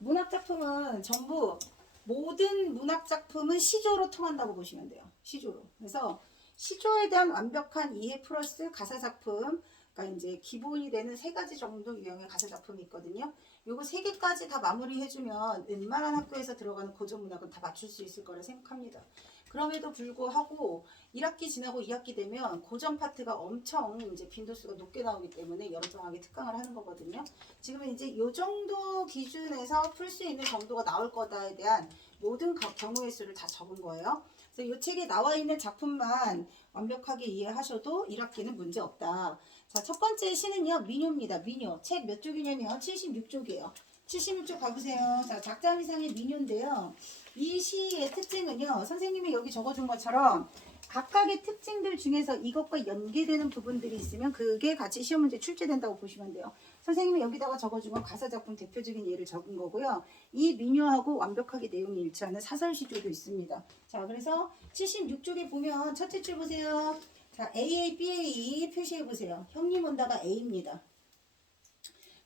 문학작품은 전부 모든 문학작품은 시조로 통한다고 보시면 돼요. 시조로. 그래서 시조에 대한 완벽한 이해 플러스 가사작품, 그러니까 이제 기본이 되는 세 가지 정도 유형의 가사작품이 있거든요. 요거 세 개까지 다 마무리해주면 웬만한 학교에서 들어가는 고전문학은 다 맞출 수 있을 거라 생각합니다. 그럼에도 불구하고 1학기 지나고 2학기 되면 고전 파트가 엄청 이제 빈도수가 높게 나오기 때문에 여름방학에 특강을 하는 거거든요. 지금은 이제 요 정도 기준에서 풀 수 있는 정도가 나올 거다에 대한 모든 경우의 수를 다 적은 거예요. 그래서 이 책에 나와 있는 작품만 완벽하게 이해하셔도 1학기는 문제 없다. 자, 첫 번째 시는요, 민요입니다. 민요. 책 몇 쪽이냐면 76쪽이에요. 76쪽 가보세요. 자, 작자미상의 민요인데요. 이 시의 특징은요, 선생님이 여기 적어준 것처럼 각각의 특징들 중에서 이것과 연계되는 부분들이 있으면 그게 같이 시험 문제 출제된다고 보시면 돼요. 선생님이 여기다가 적어준 건 가사작품 대표적인 예를 적은 거고요. 이 민요하고 완벽하게 내용이 일치하는 사설시조도 있습니다. 자, 그래서 76쪽에 보면 첫째 줄 보세요. 자, AA, BA 표시해 보세요. 형님 온다가 A입니다.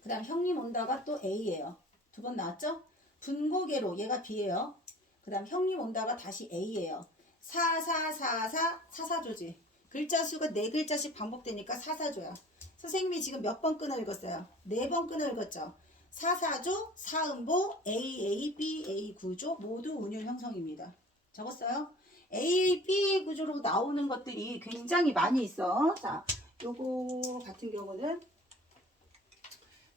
그 다음 형님 온다가 또 A예요. 두 번 나왔죠? 분고개로 얘가 B예요. 그 다음 형님 온다가 다시 A예요. 사사조지. 글자 수가 4글자씩 반복되니까 사사조야. 선생님이 지금 몇 번 끊어 읽었어요? 4번 끊어 읽었죠? 사사조, 사음보, AA, BA 구조 모두 운율 형성입니다. 적었어요? AA, BA 구조로 나오는 것들이 굉장히 많이 있어. 자, 요거 같은 경우는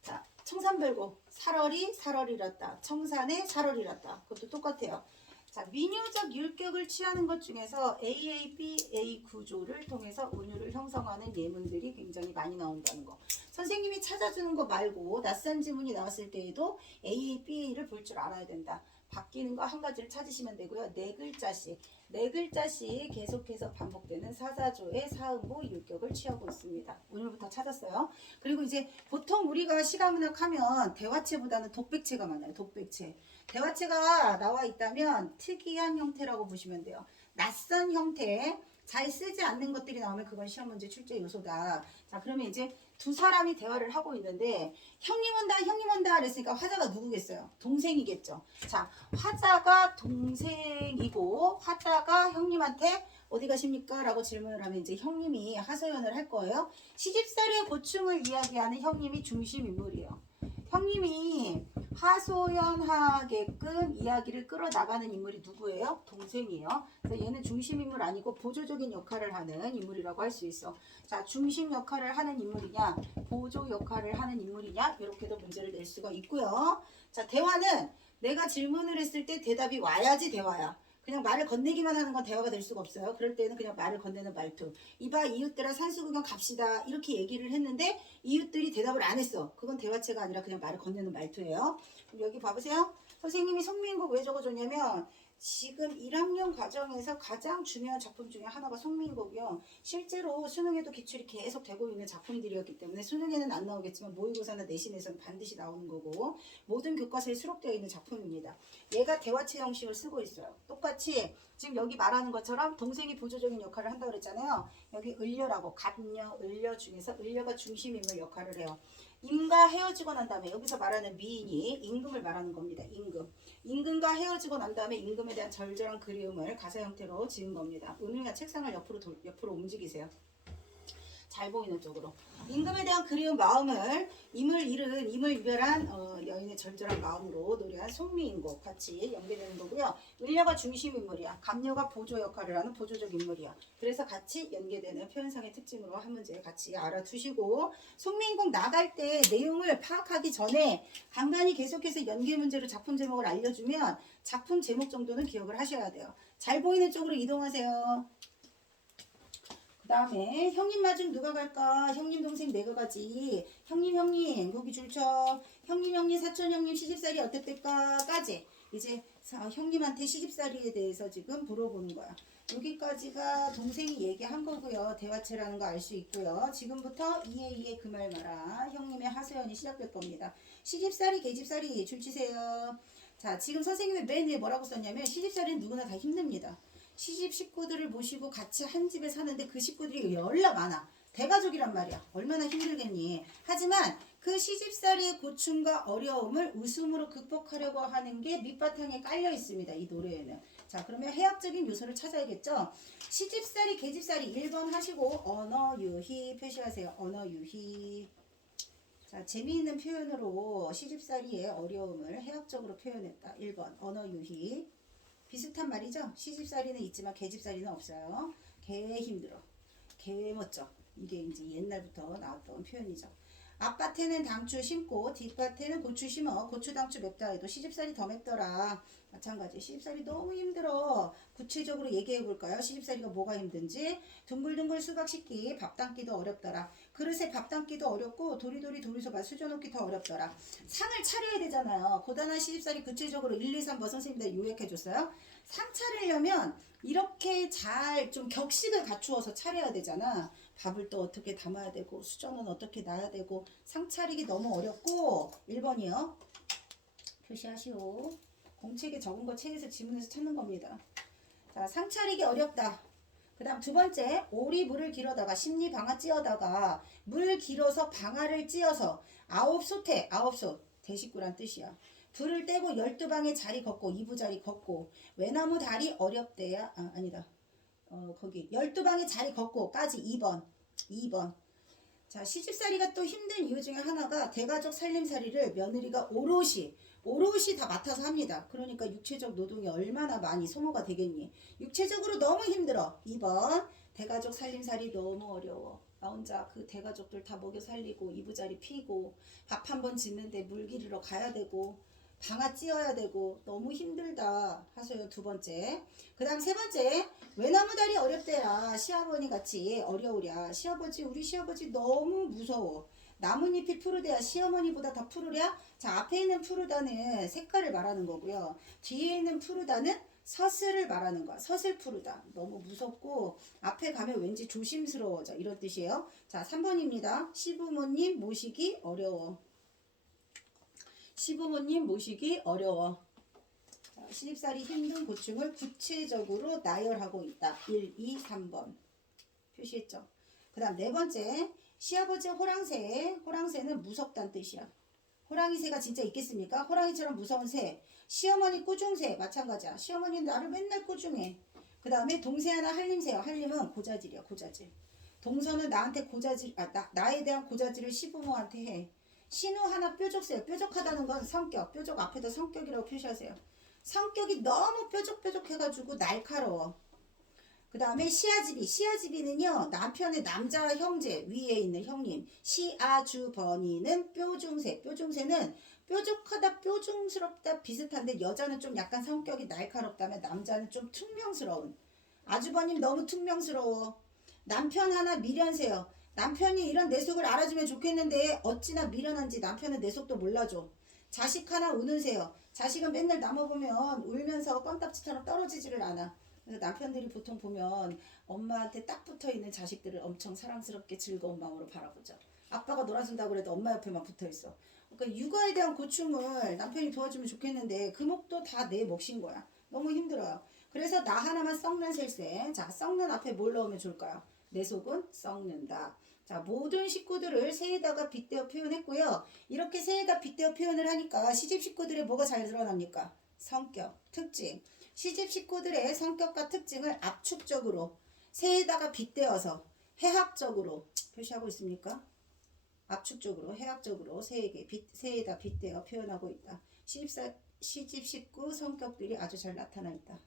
자, 청산별곡 살얼이랐다. 청산의 살얼이랐다. 그것도 똑같아요. 자, 민요적 율격을 취하는 것 중에서 AABA 구조를 통해서 운율을 형성하는 예문들이 굉장히 많이 나온다는 거. 선생님이 찾아주는 거 말고 낯선 지문이 나왔을 때에도 AABA를 볼 줄 알아야 된다. 바뀌는 거 한 가지를 찾으시면 되고요. 4글자씩 계속해서 반복되는 사사조의 사음보 율격을 취하고 있습니다. 오늘부터 찾았어요. 그리고 이제 보통 우리가 시가문학 하면 대화체보다는 독백체가 많아요. 독백체. 대화체가 나와 있다면 특이한 형태라고 보시면 돼요. 낯선 형태, 잘 쓰지 않는 것들이 나오면 그건 시험 문제 출제 요소다. 자, 그러면 이제 두 사람이 대화를 하고 있는데 형님 온다 그랬으니까 화자가 누구겠어요? 동생이겠죠. 자, 화자가 동생이고 화자가 형님한테 어디 가십니까? 라고 질문을 하면 이제 형님이 하소연을 할 거예요. 시집살이의 고충을 이야기하는 형님이 중심 인물이에요. 형님이 하소연하게끔 이야기를 끌어나가는 인물이 누구예요? 동생이에요. 그래서 얘는 중심 인물 아니고 보조적인 역할을 하는 인물이라고 할 수 있어. 자, 중심 역할을 하는 인물이냐, 보조 역할을 하는 인물이냐, 이렇게도 문제를 낼 수가 있고요. 자, 대화는 내가 질문을 했을 때 대답이 와야지 대화야. 그냥 말을 건네기만 하는 건 대화가 될 수가 없어요. 그럴 때는 그냥 말을 건네는 말투. 이봐 이웃들아 산수구경 갑시다. 이렇게 얘기를 했는데 이웃들이 대답을 안 했어. 그건 대화체가 아니라 그냥 말을 건네는 말투예요. 그럼 여기 봐보세요. 선생님이 송민국 왜 적어줬냐면 지금 1학년 과정에서 가장 중요한 작품 중에 하나가 송민국이요. 실제로 수능에도 기출이 계속 되고 있는 작품들이었기 때문에 수능에는 안 나오겠지만 모의고사나 내신에서는 반드시 나오는 거고 모든 교과서에 수록되어 있는 작품입니다. 얘가 대화체 형식을 쓰고 있어요. 똑같이 지금 여기 말하는 것처럼 동생이 보조적인 역할을 한다고 그랬잖아요. 여기 을려라고 갑녀, 을려 중에서 을려가 중심 인물 역할을 해요. 임과 헤어지고 난 다음에 여기서 말하는 미인이 임금을 말하는 겁니다. 임금과 헤어지고 난 다음에 임금에 대한 절절한 그리움을 가사 형태로 지은 겁니다. 은우야 책상을 옆으로 움직이세요. 잘 보이는 쪽으로. 임금에 대한 그리운 마음을 임을 이별한 여인의 절절한 마음으로 노래한 송미인곡 같이 연계되는 거고요. 을려가 중심 인물이야. 갑녀가 보조 역할을 하는 보조적 인물이야. 그래서 같이 연계되는 표현상의 특징으로 한 문제 같이 알아두시고 송미인곡 나갈 때 내용을 파악하기 전에 간간히 계속해서 연계 문제로 작품 제목을 알려주면 작품 제목 정도는 기억을 하셔야 돼요. 잘 보이는 쪽으로 이동하세요. 그 다음에 형님 마중 누가 갈까? 형님 동생 내가 가지. 형님 거기 줄쳐. 형님 사촌 형님 시집살이 어땠을까? 까지 이제 형님한테 시집살이에 대해서 지금 물어보는 거야. 여기까지가 동생이 얘기한 거고요. 대화체라는 거 알 수 있고요. 지금부터 이해 그 말 마라. 형님의 하소연이 시작될 겁니다. 시집살이 계집살이 줄치세요. 자, 지금 선생님이 맨 위에 뭐라고 썼냐면 시집살이는 누구나 다 힘듭니다. 시집 식구들을 모시고 같이 한 집에 사는데 그 식구들이 열나 많아. 대가족이란 말이야. 얼마나 힘들겠니. 하지만 그 시집살이의 고충과 어려움을 웃음으로 극복하려고 하는 게 밑바탕에 깔려 있습니다. 이 노래에는. 자, 그러면 해학적인 요소를 찾아야겠죠. 시집살이, 계집살이 1번 하시고 언어유희 표시하세요. 언어유희. 자, 재미있는 표현으로 시집살이의 어려움을 해학적으로 표현했다. 1번 언어유희. 비슷한 말이죠. 시집살이는 있지만 계집살이는 없어요. 개 힘들어. 개 멋져. 이게 이제 옛날부터 나왔던 표현이죠. 앞밭에는 당추 심고 뒷밭에는 고추 심어 고추 당추 맵다 해도 시집살이 더 맵더라. 마찬가지. 시집살이 너무 힘들어. 구체적으로 얘기해 볼까요? 시집살이가 뭐가 힘든지. 둥글둥글 수박 씻기, 밥 담기도 어렵더라. 그릇에 밥 담기도 어렵고 도리도리 도리소바 수저놓기 더 어렵더라. 상을 차려야 되잖아요. 고단한 시집살이 구체적으로 1, 2, 3번 선생님들 요약해 줬어요. 상 차리려면 이렇게 잘 좀 격식을 갖추어서 차려야 되잖아. 밥을 또 어떻게 담아야 되고 수저는 어떻게 놔야 되고 상 차리기 너무 어렵고 1번이요. 표시하시오. 공책에 적은 거 책에서 지문에서 찾는 겁니다. 자, 상 차리기 어렵다. 그 다음 두 번째, 오리 물을 길어다가 심리 방아 찧어다가 물 길어서 방아를 찧어서 아홉솥 대식구란 뜻이야. 불을 떼고 12방에 자리 걷고 이부자리 걷고 외나무 다리 어렵대야. 아니다. 거기 12방에 자리 걷고까지 2번. 자, 시집살이가 또 힘든 이유 중에 하나가 대가족 살림살이를 며느리가 오롯이 다 맡아서 합니다. 그러니까 육체적 노동이 얼마나 많이 소모가 되겠니. 육체적으로 너무 힘들어. 2번 대가족 살림살이 너무 어려워. 나 혼자 그 대가족들 다 먹여 살리고 이부자리 피고 밥 한 번 짓는데 물 기르러 가야 되고 방아 찧어야 되고 너무 힘들다 하세요. 두 번째. 그 다음 세 번째, 외나무다리 어렵대라. 시아버니 같이 어려우랴. 우리 시아버지 너무 무서워. 나뭇잎이 푸르대야. 시어머니보다 더 푸르랴. 자, 앞에 있는 푸르다는 색깔을 말하는 거고요. 뒤에 있는 푸르다는 서슬을 말하는 거야. 서슬 푸르다. 너무 무섭고 앞에 가면 왠지 조심스러워져. 이런 뜻이에요. 자, 3번입니다. 시부모님 모시기 어려워. 시부모님 모시기 어려워. 자, 시집살이 힘든 고충을 구체적으로 나열하고 있다. 1, 2, 3번 표시했죠. 그 다음 네 번째, 시아버지 호랑새는 무섭다는 뜻이야. 호랑이새가 진짜 있겠습니까? 호랑이처럼 무서운 새. 시어머니 꾸중새 마찬가지야. 시어머니는 나를 맨날 꾸중해. 그 다음에 동새 하나 한림새요. 한림은 고자질이야. 고자질. 동서는 나한테 고자질, 나에 대한 고자질을 시부모한테 해. 신우 하나 뾰족새요. 뾰족하다는 건 성격. 뾰족 앞에다 성격이라고 표시하세요. 성격이 너무 뾰족해가지고 날카로워. 그 다음에 시아집이는요. 남편의 남자 형제 위에 있는 형님. 시아주버니는 뾰중새. 뾰중새는 뾰족하다 뾰중스럽다 비슷한데 여자는 좀 약간 성격이 날카롭다면 남자는 좀 퉁명스러운. 아주버님 너무 퉁명스러워. 남편 하나 미련새요. 남편이 이런 내 속을 알아주면 좋겠는데 어찌나 미련한지 남편은 내 속도 몰라줘. 자식 하나 우는새요. 자식은 맨날 남아보면 울면서 껌딱지처럼 떨어지지를 않아. 그래서 남편들이 보통 보면 엄마한테 딱 붙어있는 자식들을 엄청 사랑스럽게 즐거운 마음으로 바라보죠. 아빠가 놀아준다고 그래도 엄마 옆에만 붙어있어. 그러니까 육아에 대한 고충을 남편이 도와주면 좋겠는데 그 몫도 다 내 몫인 거야. 너무 힘들어요. 그래서 나 하나만 썩는 실세. 자, 썩는 앞에 뭘 넣으면 좋을까요? 내 속은 썩는다. 자, 모든 식구들을 새에다가 빗대어 표현했고요. 이렇게 새에다 빗대어 표현을 하니까 시집 식구들의 뭐가 잘 드러납니까? 성격, 특징. 시집 식구들의 성격과 특징을 압축적으로 새에다가 빗대어서 해학적으로 표시하고 있습니까? 압축적으로 해학적으로 새에다 빗대어 표현하고 있다. 시집 식구 성격들이 아주 잘 나타나 있다.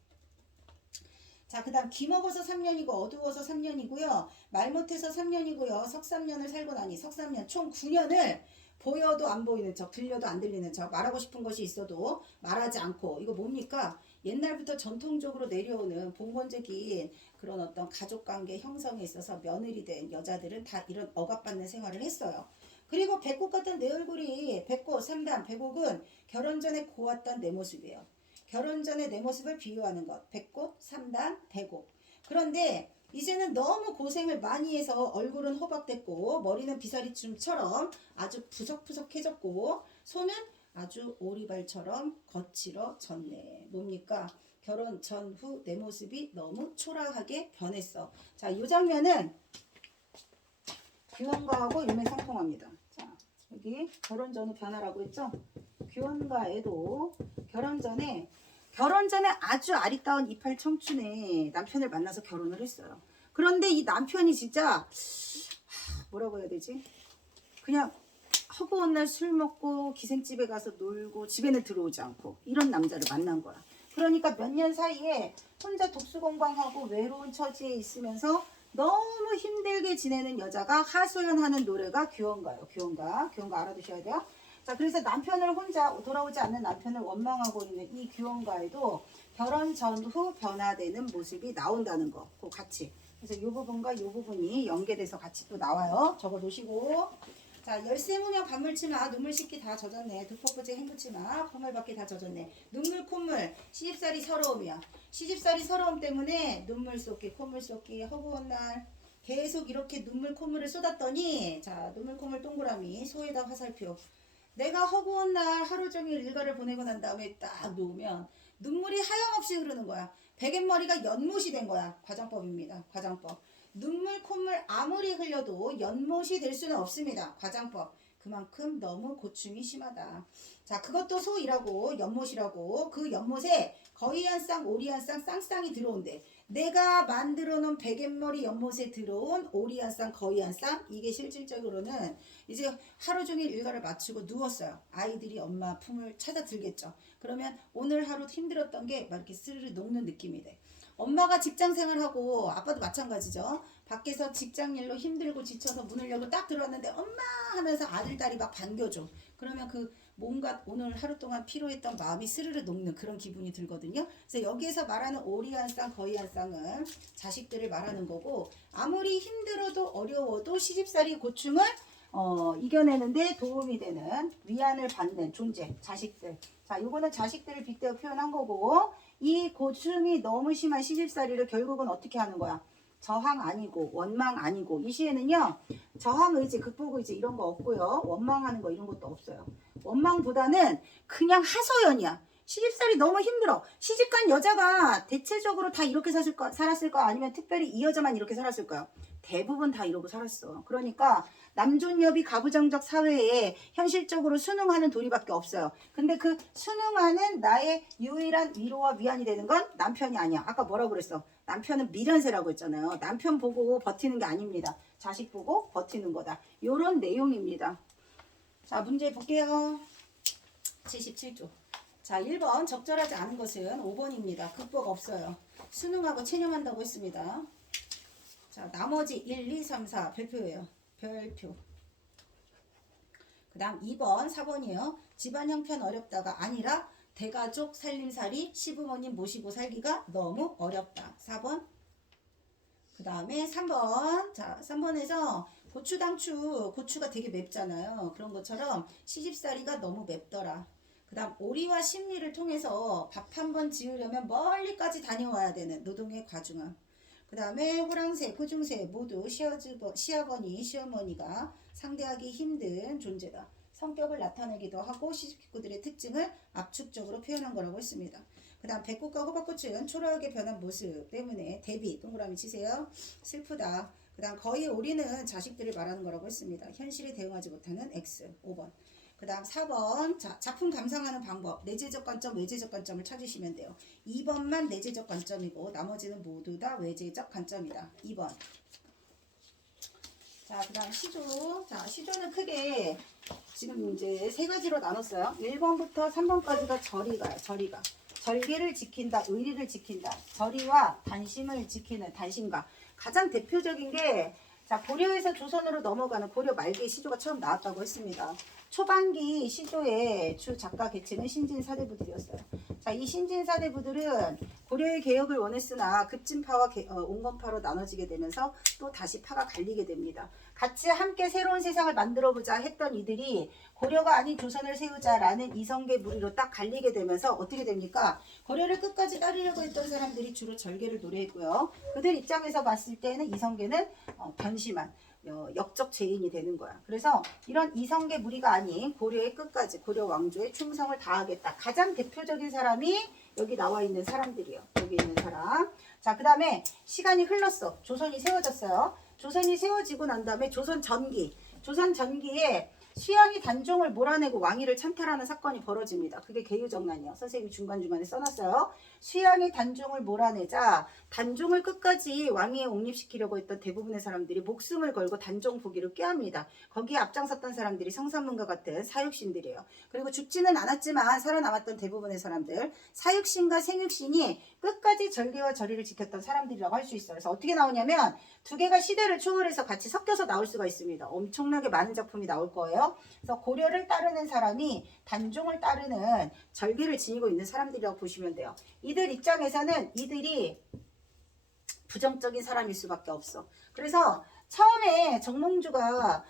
자, 그 다음 기먹어서 3년이고 어두워서 3년이고요. 말 못해서 3년이고요. 석 3년을 살고 나니 석 3년 총 9년을 보여도 안 보이는 척, 들려도 안 들리는 척, 말하고 싶은 것이 있어도 말하지 않고. 이거 뭡니까? 옛날부터 전통적으로 내려오는 봉건적인 그런 어떤 가족관계 형성에 있어서 며느리 된 여자들은 다 이런 억압받는 생활을 했어요. 그리고 백곡 같은 내 얼굴이 백곡 3단, 백곡은 결혼 전에 고왔던 내 모습이에요. 결혼 전에 내 모습을 비유하는 것. 백곡, 3단, 백곡. 그런데 이제는 너무 고생을 많이 해서 얼굴은 호박됐고 머리는 비사리춤처럼 아주 푸석푸석해졌고 손은 아주 오리발처럼 거칠어졌네. 뭡니까? 결혼 전후 내 모습이 너무 초라하게 변했어. 자, 이 장면은 규현과하고 유명상통합니다. 자, 여기 결혼 전후 변화라고 했죠? 규원가에도 결혼 전에 아주 아리따운 이팔 청춘에 남편을 만나서 결혼을 했어요. 그런데 이 남편이 진짜 뭐라고 해야 되지? 그냥 허구한 날 술 먹고 기생집에 가서 놀고 집에는 들어오지 않고 이런 남자를 만난 거야. 그러니까 몇 년 사이에 혼자 독수공방하고 외로운 처지에 있으면서 너무 힘들게 지내는 여자가 하소연하는 노래가 규원가예요. 규원가 알아두셔야 돼요. 자, 그래서 남편을 혼자 돌아오지 않는 남편을 원망하고 있는 이 규원가에도 결혼 전후 변화되는 모습이 나온다는 거. 그 같이. 그래서 이 부분과 이 부분이 연계돼서 같이 또 나와요. 적어 놓으시고. 자, 열쇠무늬 반물치마 눈물 씻기 다 젖었네. 두퍼프제 행구치마 콧물밖에 다 젖었네. 눈물 콧물 시집살이 서러움이야. 시집살이 서러움 때문에 눈물 쏟기 콧물 쏟기 허구한 날 계속 이렇게 눈물 콧물을 쏟았더니 자 눈물 콧물 동그라미 소에다 화살표 내가 허구한 날 하루 종일 일과를 보내고 난 다음에 딱 놓으면 눈물이 하염없이 흐르는 거야. 베갯머리가 연못이 된 거야. 과장법입니다. 과장법. 눈물 콧물 아무리 흘려도 연못이 될 수는 없습니다. 과장법. 그만큼 너무 고충이 심하다. 자, 그것도 소이라고 연못이라고 그 연못에 거의 한 쌍 오리 한 쌍 쌍쌍이 들어온대. 내가 만들어 놓은 베갯머리 연못에 들어온 오리 한 쌍 거의 한 쌍 이게 실질적으로는 이제 하루 종일 일과를 마치고 누웠어요. 아이들이 엄마 품을 찾아 들겠죠. 그러면 오늘 하루 힘들었던 게 막 이렇게 스르르 녹는 느낌이 돼. 엄마가 직장 생활하고 아빠도 마찬가지죠. 밖에서 직장 일로 힘들고 지쳐서 문을 열고 딱 들어왔는데 엄마 하면서 아들 딸이 막 반겨줘. 그러면 그 뭔가 오늘 하루 동안 피로했던 마음이 스르르 녹는 그런 기분이 들거든요. 그래서 여기에서 말하는 오리 한 쌍 거의 한 쌍은 자식들을 말하는 거고 아무리 힘들어도 어려워도 시집살이 고충을 이겨내는데 도움이 되는 위안을 받는 존재 자식들. 자, 요거는 자식들을 빗대어 표현한 거고 이 고충이 너무 심한 시집살이를 결국은 어떻게 하는 거야? 저항 아니고 원망 아니고 이 시에는요 저항 의지 극복 의지 이런 거 없고요 원망하는 거 이런 것도 없어요. 원망보다는 그냥 하소연이야. 시집살이 너무 힘들어. 시집간 여자가 대체적으로 다 이렇게 살았을까 아니면 특별히 이 여자만 이렇게 살았을까요? 대부분 다 이러고 살았어. 그러니까 남존여비 가부장적 사회에 현실적으로 순응하는 도리밖에 없어요. 근데 그 순응하는 나의 유일한 위로와 위안이 되는 건 남편이 아니야. 아까 뭐라고 그랬어? 남편은 미련세라고 했잖아요. 남편 보고 버티는 게 아닙니다. 자식 보고 버티는 거다. 요런 내용입니다. 자, 문제 볼게요. 77조. 자, 1번 적절하지 않은 것은 5번입니다. 극복 없어요. 순응하고 체념한다고 했습니다. 자, 나머지 1, 2, 3, 4 별표예요. 별표. 그 다음 2번, 4번이에요. 집안 형편 어렵다가 아니라 대가족 살림살이 시부모님 모시고 살기가 너무 어렵다. 4번. 그 다음에 3번. 자, 3번에서 고추가 되게 맵잖아요. 그런 것처럼 시집살이가 너무 맵더라. 그 다음 오리와 심리를 통해서 밥 한 번 지으려면 멀리까지 다녀와야 되는 노동의 과중함. 그 다음에 호랑새, 포중새 모두 시아버니, 시어머니가 상대하기 힘든 존재다. 성격을 나타내기도 하고 시집식구들의 특징을 압축적으로 표현한 거라고 했습니다. 그 다음 백꽃과 호박꽃은 초라하게 변한 모습 때문에 대비, 동그라미 치세요. 슬프다. 그 다음 거의 오리는 자식들을 말하는 거라고 했습니다. 현실에 대응하지 못하는 X, 5번. 그 다음 4번. 자, 작품 감상하는 방법. 내재적 관점, 외재적 관점을 찾으시면 돼요. 2번만 내재적 관점이고 나머지는 모두 다 외재적 관점이다. 2번. 자, 그 다음 시조. 자, 시조는 크게 지금 이제 세 가지로 나눴어요. 1번부터 3번까지가 절이가요. 절이가. 절개를 지킨다, 의리를 지킨다. 절이와 단심을 지키는 단심가. 가장 대표적인 게 자, 고려에서 조선으로 넘어가는 고려 말기의 시조가 처음 나왔다고 했습니다. 초반기 시조의 주 작가 계층은 신진사대부들이었어요. 자, 이 신진사대부들은 고려의 개혁을 원했으나 급진파와 온건파로 나눠지게 되면서 또 다시 파가 갈리게 됩니다. 같이 함께 새로운 세상을 만들어보자 했던 이들이 고려가 아닌 조선을 세우자라는 이성계 무리로 딱 갈리게 되면서 어떻게 됩니까? 고려를 끝까지 따르려고 했던 사람들이 주로 절개를 노래했고요. 그들 입장에서 봤을 때는 이성계는 변심한 역적 죄인이 되는 거야. 그래서 이런 이성계 무리가 아닌 고려의 끝까지 고려 왕조에 충성을 다하겠다. 가장 대표적인 사람이 여기 나와 있는 사람들이에요. 여기 있는 사람. 자, 그 다음에 시간이 흘렀어. 조선이 세워졌어요. 조선이 세워지고 난 다음에 조선 전기에 수양이 단종을 몰아내고 왕위를 찬탈하는 사건이 벌어집니다. 그게 계유정난이요. 선생님이 중간중간에 써놨어요. 수양이 단종을 몰아내자 단종을 끝까지 왕위에 옹립시키려고 했던 대부분의 사람들이 목숨을 걸고 단종 포기를 꾀합니다. 거기에 앞장섰던 사람들이 성산문과 같은 사육신들이에요. 그리고 죽지는 않았지만 살아남았던 대부분의 사람들, 사육신과 생육신이 끝까지 절개와 절의를 지켰던 사람들이라고 할 수 있어요. 그래서 어떻게 나오냐면 두 개가 시대를 초월해서 같이 섞여서 나올 수가 있습니다. 엄청나게 많은 작품이 나올 거예요. 그래서 고려를 따르는 사람이 단종을 따르는 절개를 지니고 있는 사람들이라고 보시면 돼요. 이들 입장에서는 이들이 부정적인 사람일 수밖에 없어. 그래서 처음에 정몽주가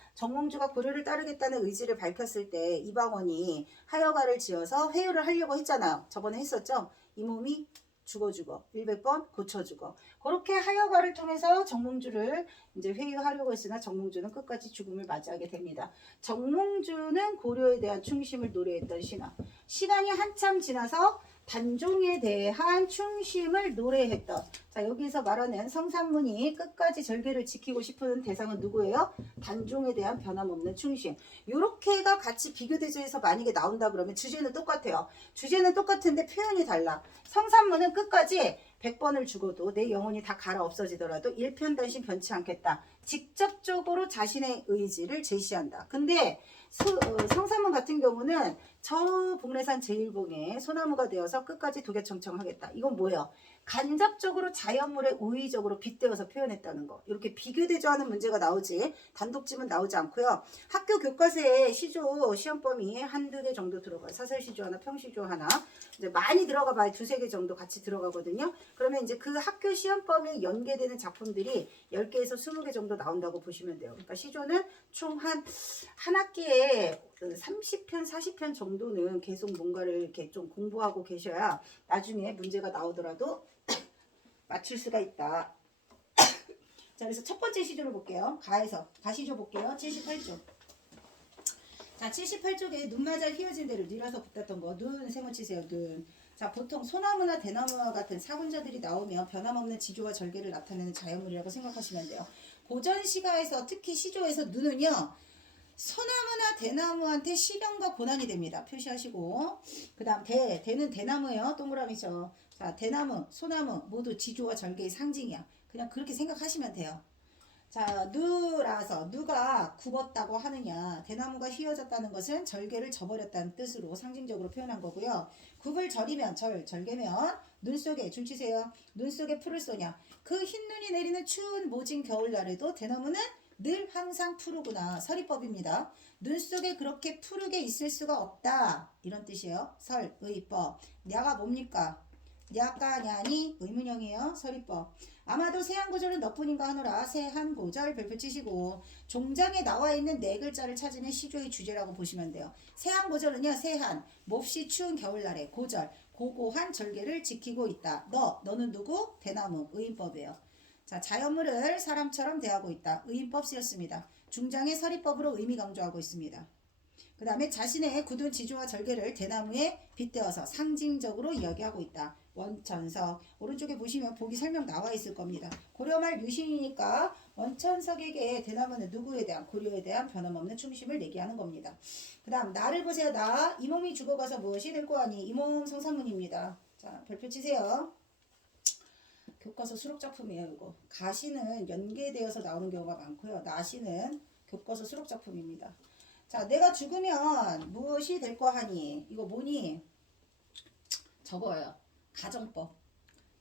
고려를 따르겠다는 의지를 밝혔을 때 이방원이 하여가를 지어서 회유를 하려고 했잖아요. 저번에 했었죠. 이 몸이 죽어 100번 고쳐 죽어. 그렇게 하여가를 통해서 정몽주를 이제 회유하려고 했으나 정몽주는 끝까지 죽음을 맞이하게 됩니다. 정몽주는 고려에 대한 충심을 노래했던 신하. 시간이 한참 지나서 단종에 대한 충심을 노래했던, 자 여기서 말하는 성산문이 끝까지 절개를 지키고 싶은 대상은 누구예요? 단종에 대한 변함없는 충심. 요렇게가 같이 비교대조해서 만약에 나온다 그러면 주제는 똑같아요. 주제는 똑같은데 표현이 달라. 성산문은 끝까지 100번을 죽어도 내 영혼이 다 갈아 없어지더라도 일편단심 변치 않겠다. 직접적으로 자신의 의지를 제시한다. 근데 성산문 같은 경우는 저 복례산 제1봉에 소나무가 되어서 끝까지 도개청청하겠다. 이건 뭐예요? 간접적으로 자연물에 우의적으로 빗대어서 표현했다는 거. 이렇게 비교대조하는 문제가 나오지 단독집은 나오지 않고요. 학교 교과서에 시조 시험범위 한두 개 정도 들어가요. 사설시조 하나, 평시조 하나. 이제 많이 들어가 봐야 두세 개 정도 같이 들어가거든요. 그러면 이제 그 학교 시험범위에 연계되는 작품들이 10개에서 20개 정도 나온다고 보시면 돼요. 그러니까 시조는 총 한 학기에 30편, 40편 정도는 계속 뭔가를 이렇게 좀 공부하고 계셔야 나중에 문제가 나오더라도 맞출 수가 있다. 자, 그래서 첫 번째 시조를 볼게요. 가시조 볼게요. 78조. 자, 78쪽에 눈 맞아 휘어진 데를 뉘려서 붙었던 거. 눈 세모 치세요. 눈. 자, 보통 소나무나 대나무와 같은 사군자들이 나오면 변함없는 지조와 절개를 나타내는 자연물이라고 생각하시면 돼요. 고전 시가에서 특히 시조에서 눈은요. 소나무나 대나무한테 시련과 고난이 됩니다. 표시하시고. 그 다음 대는 대나무예요. 동그라미죠. 자, 대나무, 소나무 모두 지조와 절개의 상징이야. 그냥 그렇게 생각하시면 돼요. 자, 누라서 누가 굽었다고 하느냐. 대나무가 휘어졌다는 것은 절개를 저버렸다는 뜻으로 상징적으로 표현한 거고요. 굽을 절이면 절개면 눈 속에 줄 치세요. 눈 속에 풀을 쏘냐. 그 흰눈이 내리는 추운 모진 겨울날에도 대나무는 늘 항상 푸르구나. 서리법입니다. 눈 속에 그렇게 푸르게 있을 수가 없다. 이런 뜻이에요. 설, 의법. 냐가 뭡니까? 냐까냐니 의문형이에요. 서리법. 아마도 세한고절은 너뿐인가 하노라. 세한고절 별표 치시고 종장에 나와 있는 네 글자를 찾으면 시조의 주제라고 보시면 돼요. 세한고절은요. 세한, 몹시 추운 겨울날에 고절, 고고한 절개를 지키고 있다. 너는 누구? 대나무, 의인법이에요. 자, 자연물을 사람처럼 대하고 있다. 의인법 쓰였습니다. 중장의 서리법으로 의미 강조하고 있습니다. 그 다음에 자신의 굳은 지조와 절개를 대나무에 빗대어서 상징적으로 이야기하고 있다. 원천석. 오른쪽에 보시면 보기 설명 나와 있을 겁니다. 고려말 유신이니까 원천석에게 대나무는 누구에 대한 고려에 대한 변함없는 충심을 얘기하는 겁니다. 그 다음 나를 보세요. 나. 이 몸이 죽어가서 무엇이 될 거하니. 이 몸 성산문입니다. 자, 별표 치세요. 교과서 수록작품이에요. 이거 가시는 연계되어서 나오는 경우가 많고요. 나시는 교과서 수록작품입니다. 자, 내가 죽으면 무엇이 될 거하니. 이거 뭐니? 적어요. 가정법.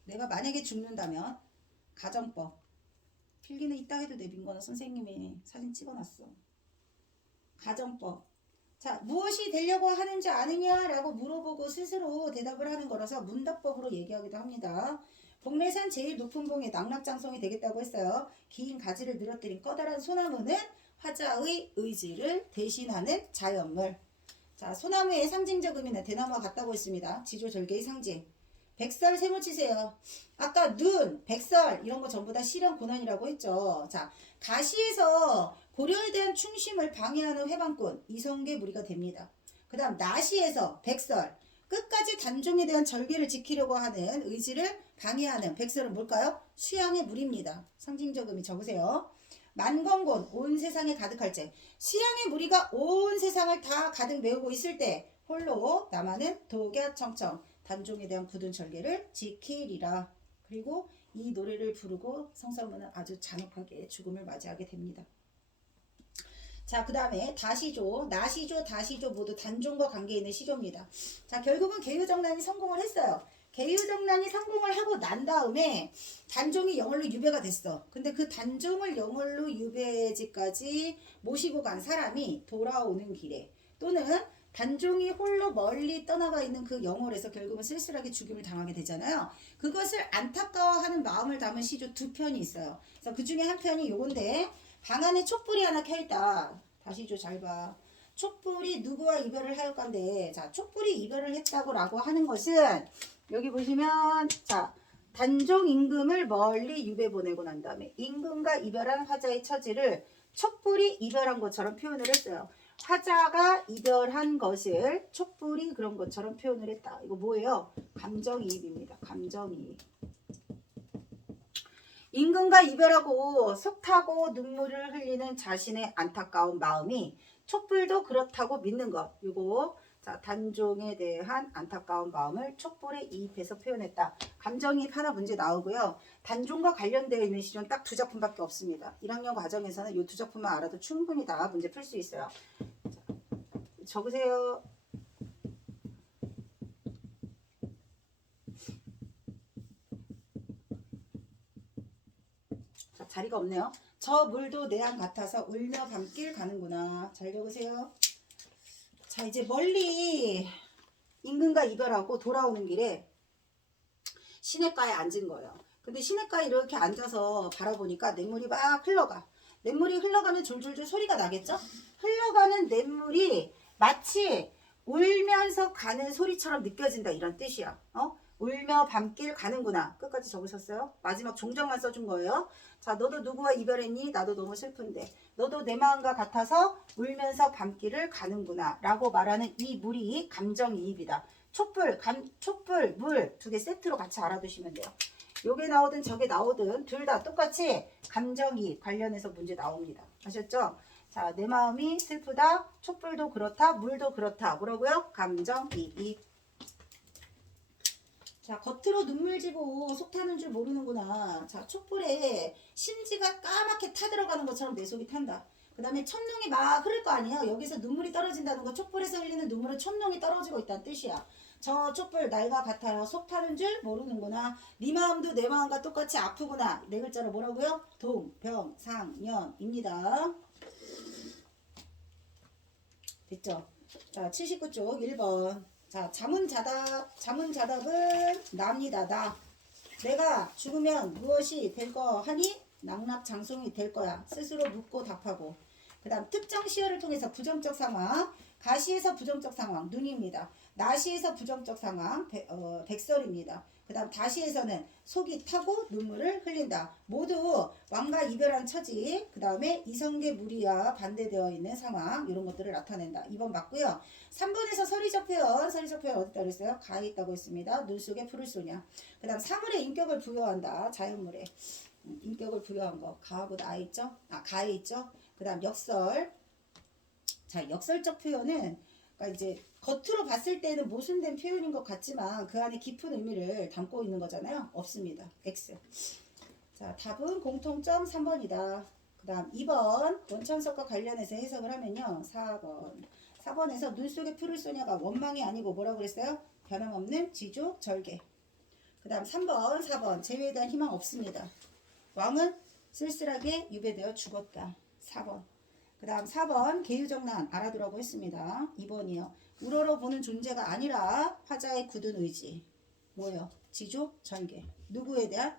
내가 만약에 죽는다면 가정법. 필기는 이따 해도 돼. 민거는 선생님이 사진 찍어놨어. 가정법. 자, 무엇이 되려고 하는지 아느냐라고 물어보고 스스로 대답을 하는 거라서 문답법으로 얘기하기도 합니다. 복례산 제일 높은 봉에 낙락장성이 되겠다고 했어요. 긴 가지를 늘어뜨린 커다란 소나무는 화자의 의지를 대신하는 자연물. 자, 소나무의 상징적 의미는 대나무와 같다고 했습니다. 지조절개의 상징. 백설 세모 치세요. 아까 눈, 백설 이런 거 전부 다 시련 고난이라고 했죠. 자, 가시에서 고려에 대한 충심을 방해하는 회방꾼 이성계 무리가 됩니다. 그 다음 나시에서 백설 끝까지 단종에 대한 절개를 지키려고 하는 의지를 방해하는 백설은 뭘까요? 수양의 무리입니다. 상징적 의미 적으세요. 만건곤 온 세상에 가득할 때 시향의 무리가 온 세상을 다 가득 메우고 있을 때 홀로 나만은 독야청청 단종에 대한 굳은 절개를 지키리라. 그리고 이 노래를 부르고 성삼문은 아주 잔혹하게 죽음을 맞이하게 됩니다. 자, 그 다음에 다시조, 나시조, 다시조 모두 단종과 관계 있는 시조입니다. 자, 결국은 계유정난이 성공을 했어요. 계유정난이 성공을 하고 난 다음에 단종이 영월로 유배가 됐어. 근데 그 단종을 영월로 유배지까지 모시고 간 사람이 돌아오는 길에 또는 단종이 홀로 멀리 떠나가 있는 그 영월에서 결국은 쓸쓸하게 죽임을 당하게 되잖아요. 그것을 안타까워하는 마음을 담은 시조 두 편이 있어요. 그래서 그 중에 한 편이 요건데 방 안에 촛불이 하나 켜있다. 다시조 잘 봐. 촛불이 누구와 이별을 하였간데, 자, 촛불이 이별을 했다고 라고 하는 것은 여기 보시면 자, 단종 임금을 멀리 유배 보내고 난 다음에 임금과 이별한 화자의 처지를 촛불이 이별한 것처럼 표현을 했어요. 화자가 이별한 것을 촛불이 그런 것처럼 표현을 했다. 이거 뭐예요? 감정이입입니다. 감정이입. 임금과 이별하고 속타고 눈물을 흘리는 자신의 안타까운 마음이 촛불도 그렇다고 믿는 것. 이거 자, 단종에 대한 안타까운 마음을 촛불에 이입해서 표현했다. 감정이입 하나 문제 나오고요. 단종과 관련되어 있는 시조는 딱 두 작품밖에 없습니다. 1학년 과정에서는 이 두 작품만 알아도 충분히 다 문제 풀 수 있어요. 자, 적으세요. 자, 자리가 없네요. 저 물도 내 안 같아서 울며 밤길 가는구나. 잘 적으세요. 자, 이제 멀리 임금과 이별하고 돌아오는 길에 시냇가에 앉은 거예요. 근데 시냇가에 이렇게 앉아서 바라보니까 냇물이 막 흘러가. 냇물이 흘러가면 줄줄줄 소리가 나겠죠? 흘러가는 냇물이 마치 울면서 가는 소리처럼 느껴진다 이런 뜻이야. 울며 밤길 가는구나. 끝까지 적으셨어요? 마지막 종정만 써준 거예요. 자, 너도 누구와 이별했니? 나도 너무 슬픈데. 너도 내 마음과 같아서 울면서 밤길을 가는구나. 라고 말하는 이 물이 감정이입이다. 촛불, 촛불, 물 두 개 세트로 같이 알아두시면 돼요. 요게 나오든 저게 나오든 둘 다 똑같이 감정이입 관련해서 문제 나옵니다. 아셨죠? 자, 내 마음이 슬프다. 촛불도 그렇다. 물도 그렇다. 뭐라고요? 감정이입. 자, 겉으로 눈물 지고 속 타는 줄 모르는구나. 자, 촛불에 심지가 까맣게 타들어가는 것처럼 내 속이 탄다. 그 다음에 촛농이 막 흐를 거 아니에요. 여기서 눈물이 떨어진다는 거, 촛불에서 흘리는 눈물은 촛농이 떨어지고 있다는 뜻이야. 저 촛불 날과 같아요. 속 타는 줄 모르는구나. 네 마음도 내 마음과 똑같이 아프구나. 네 글자로 뭐라고요? 동병상련입니다. 됐죠? 자, 79쪽 1번. 자, 자문자답은 나입니다. 나. 내가 죽으면 무엇이 될 거 하니? 낙락장송이 될 거야. 스스로 묻고 답하고. 그 다음 특정 시어를 통해서 부정적 상황. 가시에서 부정적 상황. 눈입니다. 나시에서 부정적 상황. 백설입니다. 그 다음 다시에서는 속이 타고 눈물을 흘린다. 모두 왕과 이별한 처지. 그 다음에 이성계 무리와 반대되어 있는 상황. 이런 것들을 나타낸다. 2번 맞고요. 3번에서 서리적 표현 어디다 그랬어요? 가에 있다고 했습니다. 눈 속에 풀을 쏘냐. 그 다음 사물에 인격을 부여한다. 자연물에 인격을 부여한 거. 가하고 나에 있죠? 가에 있죠? 그 다음 역설. 자, 역설적 표현은 그러니까 이제 겉으로 봤을 때는 모순된 표현인 것 같지만 그 안에 깊은 의미를 담고 있는 거잖아요. 없습니다. X. 자, 답은 공통점 3번이다. 그 다음 2번 원천석과 관련해서 해석을 하면요. 4번에서 눈 속에 풀을 쏘냐가 원망이 아니고 뭐라고 그랬어요? 변함없는 지조 절개. 그 다음 3번 4번 재회에 대한 희망 없습니다. 왕은 쓸쓸하게 유배되어 죽었다. 4번. 그 다음 4번 계유정난 알아두라고 했습니다. 2번이요. 우러러 보는 존재가 아니라 화자의 굳은 의지. 뭐예요? 지조 절개. 누구에 대한?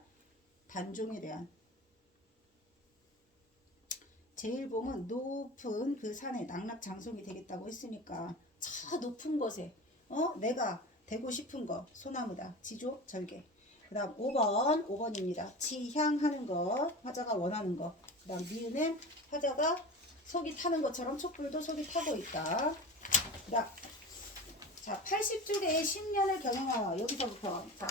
단종에 대한. 제일봉은 높은 그 산에 낙락장송이 되겠다고 했으니까 저 높은 곳에 내가 되고 싶은 거 소나무다. 지조 절개. 그 다음 5번입니다. 지향하는 것. 화자가 원하는 것. 그 다음 미은은 화자가 속이 타는 것처럼 촛불도 속이 타고 있다. 자, 80쪽에 10년을 경영하여 여기서부터 자,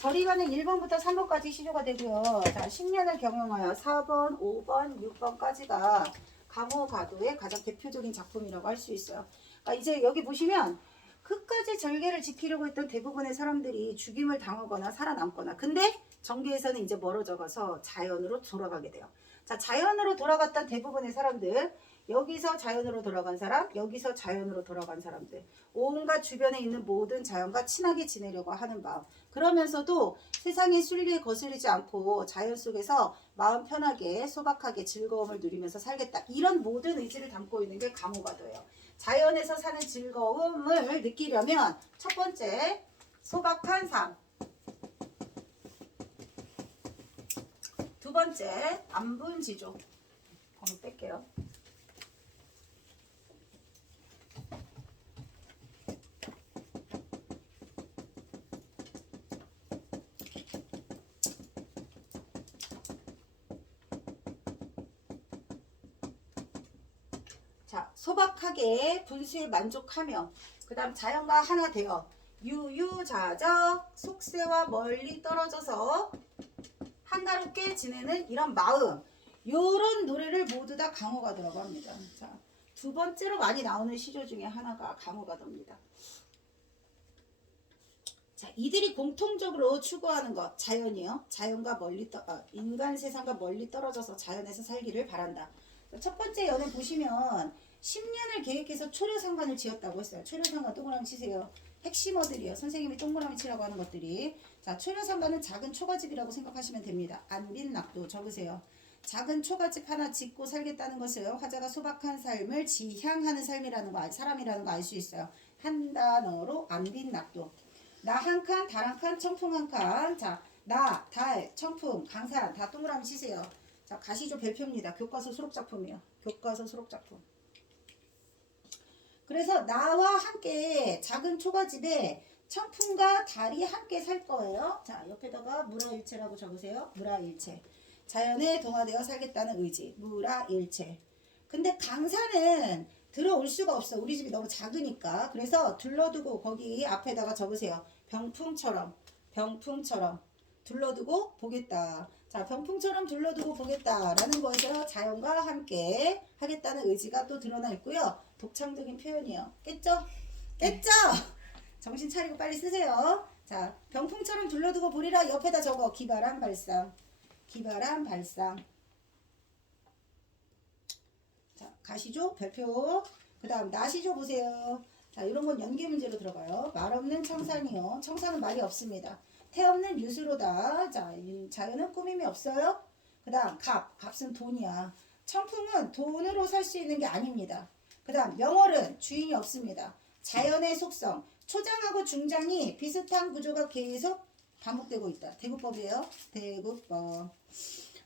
저리가는 1번부터 3번까지 시조가 되고요. 자, 10년을 경영하여 4번, 5번, 6번까지가 강호가도의 가장 대표적인 작품이라고 할 수 있어요. 그러니까 이제 여기 보시면 끝까지 절개를 지키려고 했던 대부분의 사람들이 죽임을 당하거나 살아남거나, 근데 전개에서는 이제 멀어져 가서 자연으로 돌아가게 돼요. 자, 자연으로 돌아갔던 대부분의 사람들, 여기서 자연으로 돌아간 사람, 여기서 자연으로 돌아간 사람들, 온갖 주변에 있는 모든 자연과 친하게 지내려고 하는 마음, 그러면서도 세상의 순리에 거스르지 않고 자연 속에서 마음 편하게 소박하게 즐거움을 누리면서 살겠다, 이런 모든 의지를 담고 있는 게 강호가도예요. 자연에서 사는 즐거움을 느끼려면 첫 번째, 소박한 삶. 두 번째, 안분지조. 번호 뺄게요. 자, 소박하게 분수에 만족하며, 그 다음 자연과 하나 되어 유유자적 속세와 멀리 떨어져서 한가롭게 지내는 이런 마음, 요런 노래를 모두 다 강호가도라고 합니다. 자, 두 번째로 많이 나오는 시조 중에 하나가 강호가도입니다. 자, 이들이 공통적으로 추구하는 것, 자연이요. 자연과 멀리 인간 세상과 멀리 떨어져서 자연에서 살기를 바란다. 첫 번째 연애 보시면 10년을 계획해서 초려상관을 지었다고 했어요. 초려상관 동그라미 치세요. 핵심어들이요. 선생님이 동그라미 치라고 하는 것들이. 자, 초려상관은 작은 초가집이라고 생각하시면 됩니다. 안빈낙도 적으세요. 작은 초가집 하나 짓고 살겠다는 것은 화자가 소박한 삶을 지향하는 삶이라는 거, 사람이라는 거 알 수 있어요. 한 단어로 안빈낙도. 나 한 칸, 달 한 칸, 청풍 한 칸. 자, 나, 달, 청풍, 강산 다 동그라미 치세요. 자, 가시조 별표입니다. 교과서 수록작품이요. 교과서 수록작품. 그래서 나와 함께 작은 초가집에 청풍과 달이 함께 살 거예요. 자, 옆에다가 무라일체라고 적으세요. 무라일체. 자연에 동화되어 살겠다는 의지. 무라일체. 근데 강산은 들어올 수가 없어. 우리 집이 너무 작으니까. 그래서 둘러두고 거기 앞에다가 적으세요. 병풍처럼. 병풍처럼. 둘러두고 보겠다. 자, 병풍처럼 둘러두고 보겠다라는 것에서 자연과 함께 하겠다는 의지가 또 드러나 있고요. 독창적인 표현이에요. 깼죠? 깼죠? 정신 차리고 빨리 쓰세요. 자, 병풍처럼 둘러두고 보리라 옆에다 적어. 기발한 발상. 기발한 발상. 자, 가시죠? 별표. 그 다음 나시죠? 보세요. 자, 이런 건 연계 문제로 들어가요. 말 없는 청산이요. 청산은 말이 없습니다. 태 없는 유수로다. 자, 자연은 꾸밈이 없어요. 그 다음 갑. 갑은 돈이야. 청풍은 돈으로 살 수 있는 게 아닙니다. 그 다음 명월은 주인이 없습니다. 자연의 속성. 초장하고 중장이 비슷한 구조가 계속 반복되고 있다. 대구법이에요. 대구법.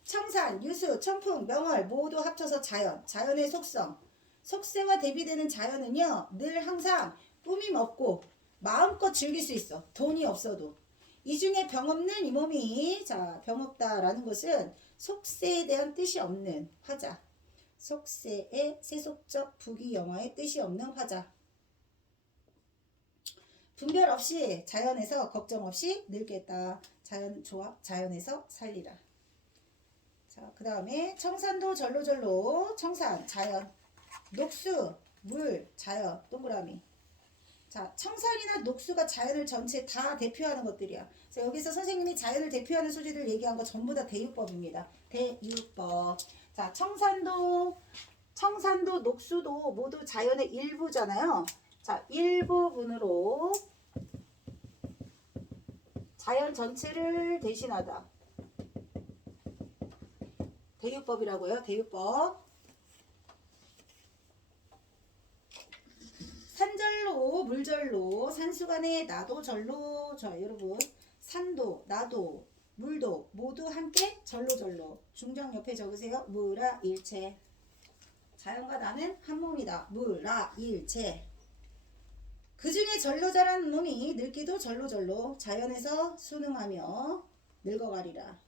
청산, 유수, 청풍, 명월 모두 합쳐서 자연. 자연의 속성. 속세와 대비되는 자연은요. 늘 항상 꾸밈 없고 마음껏 즐길 수 있어. 돈이 없어도. 이 중에 병 없는 이 몸이, 자, 병 없다라는 것은 속세에 대한 뜻이 없는 화자. 속세의 세속적 부귀영화의 뜻이 없는 화자. 분별 없이 자연에서 걱정 없이 늙겠다. 자연 좋아. 자연에서 살리라. 자, 그 다음에 청산도 절로절로. 청산 자연. 녹수 물 자연. 동그라미. 자, 청산이나 녹수가 자연을 전체 다 대표하는 것들이야. 그래서 여기서 선생님이 자연을 대표하는 소리들 얘기한 거 전부 다 대유법입니다. 대유법. 자, 청산도, 녹수도 모두 자연의 일부잖아요. 자, 일부분으로 자연 전체를 대신하다. 대유법이라고요. 대유법. 산절로, 물절로, 산수간에 나도 절로. 자, 여러분, 산도, 나도, 물도 모두 함께 절로절로. 중정 옆에 적으세요. 무라일체. 자연과 나는 한 몸이다. 무라일체. 그 중에 절로 자란 놈이 늙기도 절로절로. 자연에서 순응하며 늙어가리라.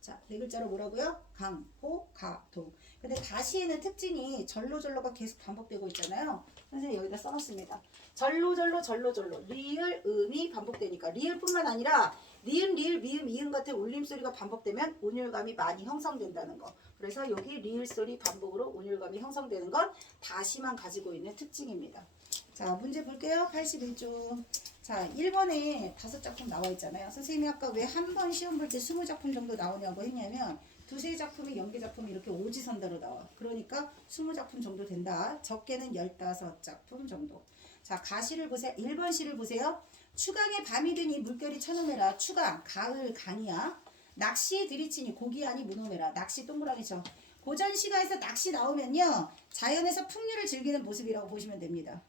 자, 네 글자로 뭐라고요? 강호가도. 근데 다시에는 특징이 절로절로가 계속 반복되고 있잖아요. 선생님 여기다 써놨습니다. 절로절로 절로절로. 리을 음이 반복되니까 리을뿐만 아니라 니은, 리을, 미음, 이음 같은 울림소리가 반복되면 온율감이 많이 형성된다는 거. 그래서 여기 리을 소리 반복으로 온율감이 형성되는 건 다시만 가지고 있는 특징입니다. 자, 문제 볼게요. 81쪽. 자, 1번에 5작품 나와 있잖아요. 선생님이 아까 왜 한 번 시험 볼 때 20작품 정도 나오냐고 했냐면 두세 작품이 연계작품이 이렇게 오지선다로 나와. 그러니까 20작품 정도 된다. 적게는 15작품 정도. 자, 가시를 보세요. 1번 시를 보세요. 추강에 밤이 드니 물결이 쳐놓으라. 추강, 가을, 강이야. 낚시 들이치니 고기 아니 문어매라. 낚시 동그라미죠. 고전 시가에서 낚시 나오면요. 자연에서 풍류를 즐기는 모습이라고 보시면 됩니다.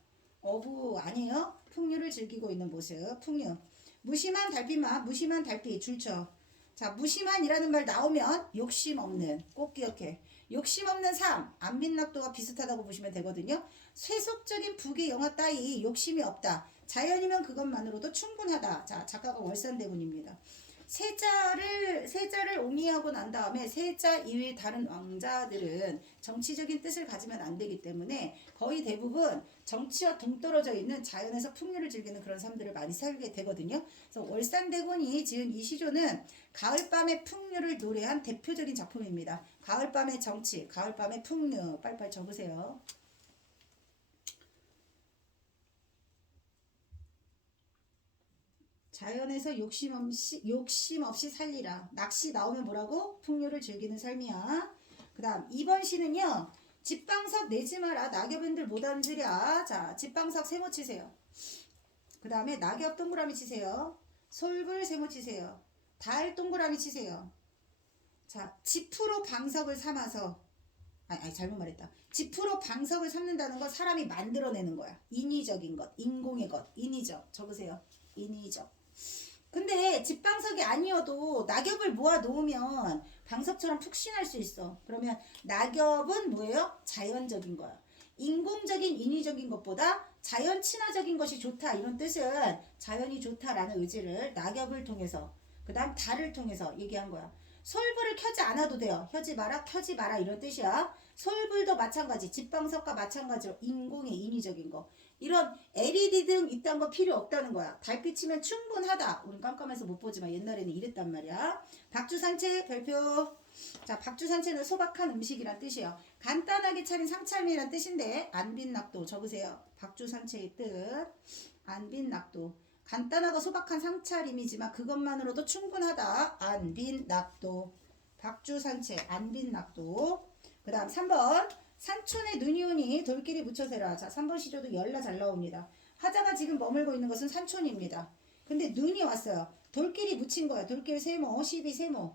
어부 아니에요? 풍류를 즐기고 있는 모습. 풍류. 무심한 달빛만, 무심한 달빛 줄쳐. 자, 무심한이라는 말 나오면 욕심 없는. 꼭 기억해. 욕심 없는 삶, 안빈낙도가 비슷하다고 보시면 되거든요. 세속적인 부귀 영화 따위 욕심이 없다. 자연이면 그것만으로도 충분하다. 자, 작가가 월산대군입니다. 세자를 옹이하고 난 다음에 세자 이외의 다른 왕자들은 정치적인 뜻을 가지면 안 되기 때문에 거의 대부분 정치와 동떨어져 있는 자연에서 풍류를 즐기는 그런 삶들을 많이 살게 되거든요. 그래서 월산대군이 지은 이 시조는 가을밤의 풍류를 노래한 대표적인 작품입니다. 가을밤의 정치, 가을밤의 풍류. 빨리빨리 적으세요. 자연에서 욕심 없이 살리라. 낚시 나오면 뭐라고? 풍류를 즐기는 삶이야. 그 다음 2번 시는요. 집방석 내지 마라. 낙엽은들 못 앉으랴. 자, 집방석 세모 치세요. 그 다음에 낙엽 동그라미 치세요. 솔불 세모 치세요. 달 동그라미 치세요. 자, 지프로 방석을 삼아서 잘못 말했다. 지프로 방석을 삼는다는 건 사람이 만들어내는 거야. 인위적인 것, 인공의 것, 인위적. 적으세요. 인위적. 근데 집방석이 아니어도 낙엽을 모아 놓으면 방석처럼 푹신할 수 있어. 그러면 낙엽은 뭐예요? 자연적인 거야. 인공적인 인위적인 것보다 자연 친화적인 것이 좋다. 이런 뜻은 자연이 좋다라는 의지를 낙엽을 통해서 그 다음 달을 통해서 얘기한 거야. 솔불을 켜지 않아도 돼요. 켜지 마라, 켜지 마라 이런 뜻이야. 솔불도 마찬가지. 집방석과 마찬가지로 인공의 인위적인 거. 이런 LED 등 이딴 거 필요 없다는 거야. 달빛이면 충분하다. 우린 깜깜해서 못 보지만 옛날에는 이랬단 말이야. 박주산채 별표. 자, 박주산채는 소박한 음식이란 뜻이에요. 간단하게 차린 상차림이란 뜻인데 안빈낙도 적으세요. 박주산채의 뜻. 안빈낙도. 간단하고 소박한 상차림이지만 그것만으로도 충분하다. 안빈낙도. 박주산채 안빈낙도. 그 다음 3번. 산촌에 눈이 오니 돌길이 묻혀세라. 자, 3번 시조도 열나 잘 나옵니다. 화자가 지금 머물고 있는 것은 산촌입니다. 근데 눈이 왔어요. 돌길이 묻힌 거예요. 돌길 세모, 12세모.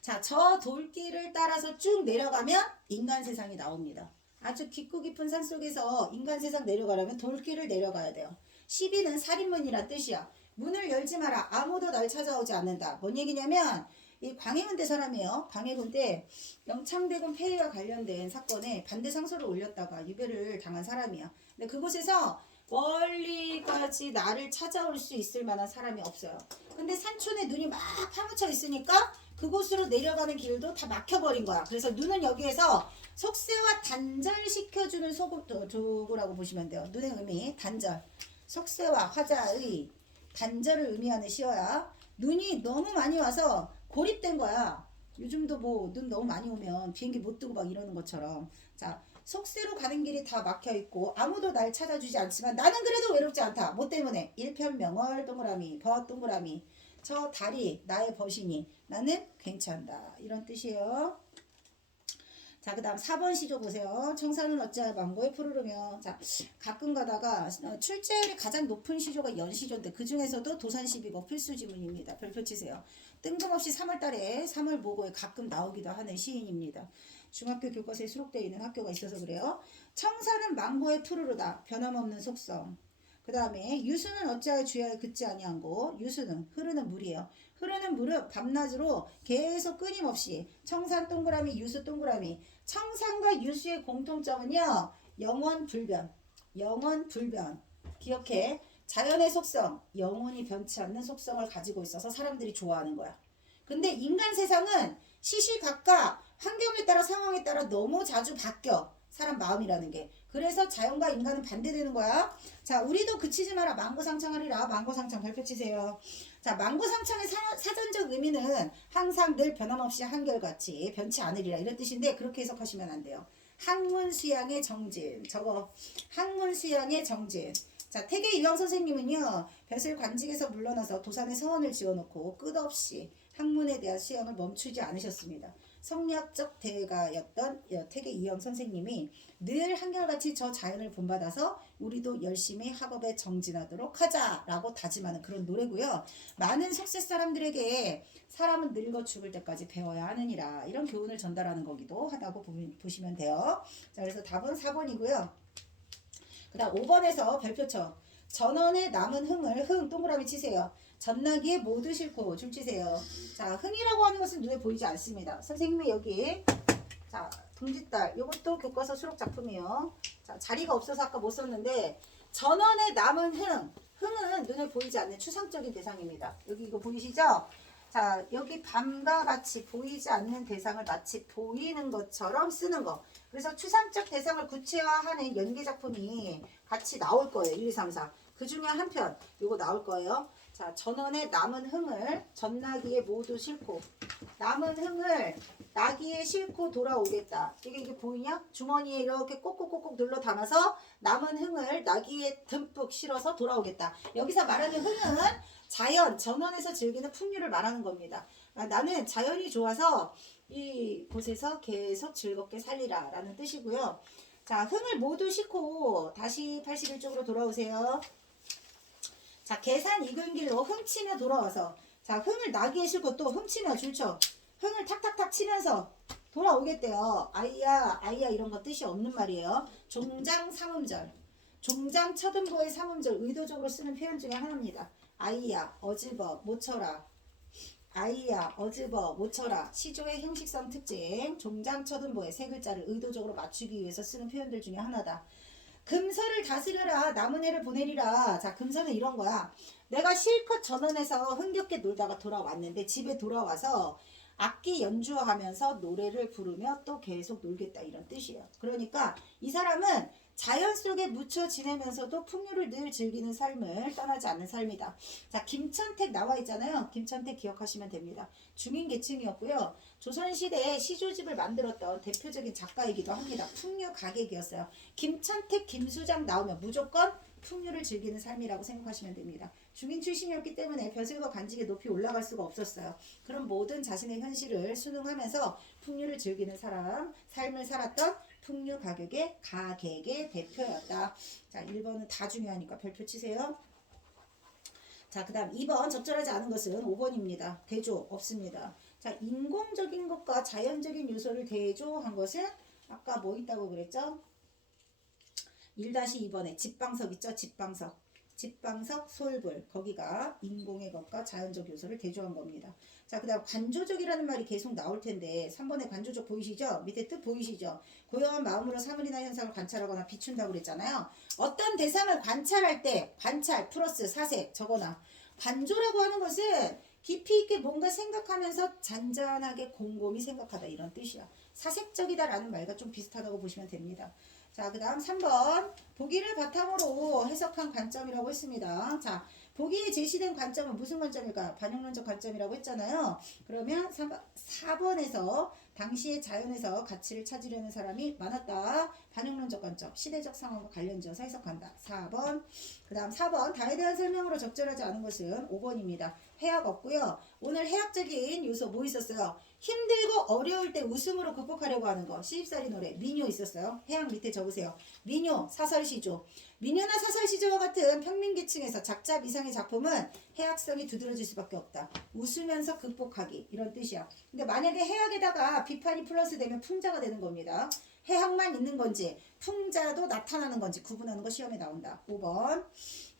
자, 저 돌길을 따라서 쭉 내려가면 인간 세상이 나옵니다. 아주 깊고 깊은 산 속에서 인간 세상 내려가려면 돌길을 내려가야 돼요. 12는 살인문이란 뜻이야. 문을 열지 마라. 아무도 날 찾아오지 않는다. 뭔 얘기냐면 이 광해군대 사람이에요. 광해군대 영창대군 폐위와 관련된 사건에 반대 상소를 올렸다가 유배를 당한 사람이야. 근데 그곳에서 멀리까지 나를 찾아올 수 있을 만한 사람이 없어요. 근데 산촌에 눈이 막 파묻혀 있으니까 그곳으로 내려가는 길도 다 막혀버린 거야. 그래서 눈은 여기에서 속세와 단절시켜주는 도구라고 보시면 돼요. 눈의 의미 단절. 속세와 화자의 단절을 의미하는 시어야. 눈이 너무 많이 와서 고립된 거야. 요즘도 뭐 눈 너무 많이 오면 비행기 못 뜨고 막 이러는 것처럼. 자, 속세로 가는 길이 다 막혀있고 아무도 날 찾아주지 않지만 나는 그래도 외롭지 않다. 뭐 때문에? 일편명월 동그라미 벗 동그라미. 저 달이 나의 벗이니 나는 괜찮다. 이런 뜻이에요. 자, 그 다음 4번 시조 보세요. 청산은 어찌하여 망고에 푸르르며. 자, 가끔 가다가 출제율이 가장 높은 시조가 연시조인데 그 중에서도 도산시비고 필수지문입니다. 별표 치세요. 뜬금없이 3월달에 3월 모고에 가끔 나오기도 하는 시인입니다. 중학교 교과서에 수록되어 있는 학교가 있어서 그래요. 청산은 망고에 푸르르다. 변함없는 속성. 그 다음에 유수는 어찌하여 주야에 긋지 아니한고. 유수는 흐르는 물이에요. 흐르는 물은 밤낮으로 계속 끊임없이 청산 동그라미 유수 동그라미. 청산과 유수의 공통점은요. 영원 불변. 영원 불변. 기억해. 자연의 속성, 영원히 변치 않는 속성을 가지고 있어서 사람들이 좋아하는 거야. 근데 인간 세상은 시시각각 환경에 따라 상황에 따라 너무 자주 바뀌어. 사람 마음이라는 게. 그래서 자연과 인간은 반대되는 거야. 자, 우리도 그치지 마라. 만고상창하리라. 만고상창 별표 치세요. 자, 만고상창의 사전적 의미는 항상 늘 변함없이 한결같이 변치 않으리라 이런 뜻인데 그렇게 해석하시면 안 돼요. 학문수양의 정진. 저거 학문수양의 정진. 자, 태계 이황 선생님은요. 벼슬 관직에서 물러나서 도산에 서원을 지어놓고 끝없이 학문에 대한 수양을 멈추지 않으셨습니다. 성리학적 대가였던 태계 이황 선생님이 늘 한결같이 저 자연을 본받아서 우리도 열심히 학업에 정진하도록 하자라고 다짐하는 그런 노래고요. 많은 속세 사람들에게 사람은 늙어 죽을 때까지 배워야 하느니라 이런 교훈을 전달하는 거기도 하다고 보시면 돼요. 자, 그래서 답은 4번이고요. 그 다음 5번에서 별표쳐. 전원에 남은 흥을 흥 동그라미 치세요. 전나기에 모두 싣고 줄 치세요. 자, 흥이라고 하는 것은 눈에 보이지 않습니다. 선생님이 여기 자 동짓달 이것도 교과서 수록 작품이요. 자, 자리가 없어서 아까 못 썼는데 전원에 남은 흥은 눈에 보이지 않는 추상적인 대상입니다. 여기 이거 보이시죠? 자, 여기 밤과 같이 보이지 않는 대상을 마치 보이는 것처럼 쓰는 거. 그래서 추상적 대상을 구체화하는 연기작품이 같이 나올 거예요. 1, 2, 3, 4. 그 중에 한 편, 요거 나올 거예요. 자, 전원에 남은 흥을 전나기에 모두 싣고, 남은 흥을 나기에 싣고 돌아오겠다. 이게 보이냐? 주머니에 이렇게 꼭꼭꼭꼭 눌러 담아서 남은 흥을 나기에 듬뿍 실어서 돌아오겠다. 여기서 말하는 흥은 자연, 전원에서 즐기는 풍류를 말하는 겁니다. 나는 자연이 좋아서 이곳에서 계속 즐겁게 살리라 라는 뜻이고요. 자, 흥을 모두 싣고 다시 81쪽으로 돌아오세요. 자, 계산 익은 길로 흠치며 돌아와서 자, 흥을 나기에 싣고 또 흠치며 줄쳐 흥을 탁탁탁 치면서 돌아오겠대요. 아이야 아이야 이런 거 뜻이 없는 말이에요. 종장 삼음절, 종장 첫음보의 삼음절 의도적으로 쓰는 표현 중에 하나입니다. 아이야 어즈버 모쳐라, 아이야 어즈버 모쳐라. 시조의 형식성 특징, 종장 첫음보의 세 글자를 의도적으로 맞추기 위해서 쓰는 표현들 중에 하나다. 금서를 다스려라 남은 해를 보내리라. 자, 금서는 이런 거야. 내가 실컷 전원에서 흥겹게 놀다가 돌아왔는데 집에 돌아와서 악기 연주하면서 노래를 부르며 또 계속 놀겠다 이런 뜻이에요. 그러니까 이 사람은 자연 속에 묻혀 지내면서도 풍류를 늘 즐기는 삶을 떠나지 않는 삶이다. 자, 김천택 나와 있잖아요. 김천택 기억하시면 됩니다. 중인계층이었고요. 조선시대에 시조집을 만들었던 대표적인 작가이기도 합니다. 풍류 가객이었어요. 김천택, 김수장 나오면 무조건 풍류를 즐기는 삶이라고 생각하시면 됩니다. 중인 출신이었기 때문에 벼슬과 관직에 높이 올라갈 수가 없었어요. 그런 모든 자신의 현실을 순응하면서 풍류를 즐기는 삶을 살았던 풍류 가객의 대표였다. 자, 1번은 다 중요하니까 별표 치세요. 자, 그 다음 2번 적절하지 않은 것은 5번입니다. 대조 없습니다. 자, 인공적인 것과 자연적인 요소를 대조한 것은 아까 뭐 있다고 그랬죠? 1-2번에 집방석 있죠? 집방석 솔불, 거기가 인공의 것과 자연적 요소를 대조한 겁니다. 자, 그 다음 관조적이라는 말이 계속 나올 텐데 3번에 관조적 보이시죠? 밑에 뜻 보이시죠? 고요한 마음으로 사물이나 현상을 관찰하거나 비춘다고 그랬잖아요. 어떤 대상을 관찰할 때 관찰 플러스 사색 적어놔. 관조라고 하는 것은 깊이 있게 뭔가 생각하면서 잔잔하게 곰곰이 생각하다 이런 뜻이야. 사색적이다 라는 말과 좀 비슷하다고 보시면 됩니다. 자, 그 다음 3번 보기를 바탕으로 해석한 관점이라고 했습니다. 자, 보기에 제시된 관점은 무슨 관점일까? 반영론적 관점이라고 했잖아요. 그러면 4번에서 당시의 자연에서 가치를 찾으려는 사람이 많았다. 반영론적 관점, 시대적 상황과 관련지어서 해석한다. 4번. 그 다음 4번 다에 대한 설명으로 적절하지 않은 것은 5번입니다. 해악 없고요. 오늘 해악적인 요소 뭐 있었어요? 힘들고 어려울 때 웃음으로 극복하려고 하는 거. 시집살이 노래 민요 있었어요. 해악 밑에 적으세요. 민요, 사설시조. 민요나 사설시조와 같은 평민계층에서 작자 미상의 작품은 해악성이 두드러질 수밖에 없다. 웃으면서 극복하기 이런 뜻이야. 근데 만약에 해악에다가 비판이 플러스 되면 풍자가 되는 겁니다. 해악만 있는 건지 풍자도 나타나는 건지 구분하는 거 시험에 나온다. 5번.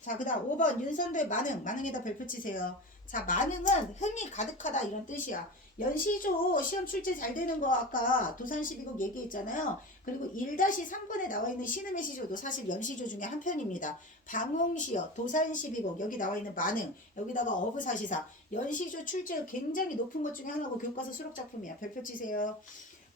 자, 그 다음 5번 윤선도의 만흥에다 별표 치세요. 자, 만흥은 흥이 가득하다 이런 뜻이야. 연시조 시험 출제 잘 되는 거 아까 도산시비곡 얘기했잖아요. 그리고 1-3번에 나와 있는 신음의 시조도 사실 연시조 중에 한 편입니다. 방홍시어, 도산시비곡 여기 나와 있는 만흥, 여기다가 어부사시사 연시조 출제가 굉장히 높은 것 중에 하나고 교과서 수록작품이야. 별표 치세요.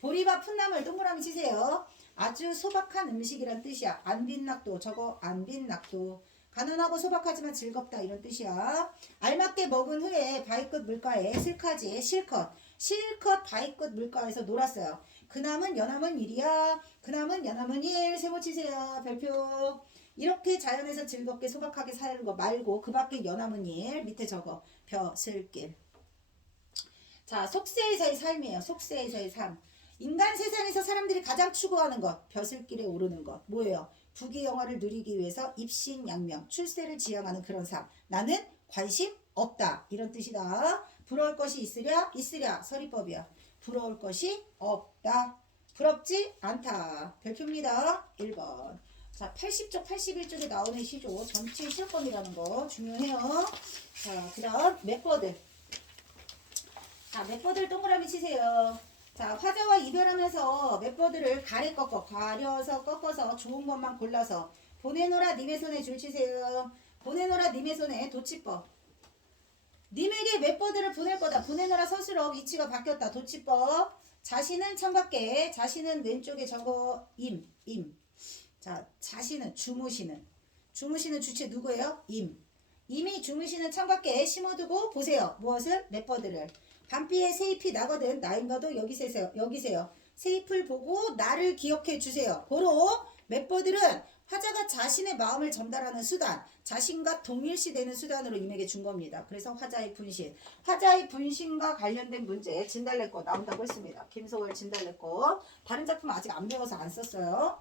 보리밥 풋나물 동그라미 치세요. 아주 소박한 음식이란 뜻이야. 안빈낙도 저거 안빈낙도. 가난하고 소박하지만 즐겁다 이런 뜻이야. 알맞게 먹은 후에 바위끝 물가에 슬카지에 실컷 바위끝 물가에서 놀았어요. 그남은 연함은 일이야. 그남은 연함은 일. 세모 치세요. 별표. 이렇게 자연에서 즐겁게 소박하게 사는 거 말고 그 밖에 연함은 일. 밑에 적어. 벼슬길. 자, 속세에서의 삶이에요. 속세에서의 삶. 인간 세상에서 사람들이 가장 추구하는 것. 벼슬길에 오르는 것. 뭐예요? 부귀영화를 누리기 위해서 입신양명, 출세를 지향하는 그런 삶. 나는 관심 없다. 이런 뜻이다. 부러울 것이 있으랴? 있으랴. 서리법이야. 부러울 것이 없다. 부럽지 않다. 별표입니다. 1번. 자, 80쪽, 81쪽에 나오는 시조. 전체 실권이라는 거 중요해요. 자, 그 다음 맵버들. 자, 맵버들 동그라미 치세요. 자, 화자와 이별하면서 맵버들을 가려서 꺾어서 좋은 것만 골라서 보내노라 님의 손에 줄 치세요. 보내노라 님의 손에 도치법. 님에게 맵버들을 보낼 거다. 보내노라 서술어 위치가 바뀌었다. 도치법. 자신은 창밖에, 자신은 왼쪽에 적어 임. 자, 자신은 주무시는 주체 누구예요? 임이 주무시는 창밖에 심어두고 보세요. 무엇을? 맵버들을. 밤비에 새잎이 나거든 나인가도 여기세요. 새잎을 보고 나를 기억해 주세요. 고로 맵버들은 화자가 자신의 마음을 전달하는 수단, 자신과 동일시되는 수단으로 임에게 준 겁니다. 그래서 화자의 분신과 관련된 문제 진달래꽃 나온다고 했습니다. 김소월 진달래꽃. 다른 작품 아직 안 배워서 안 썼어요.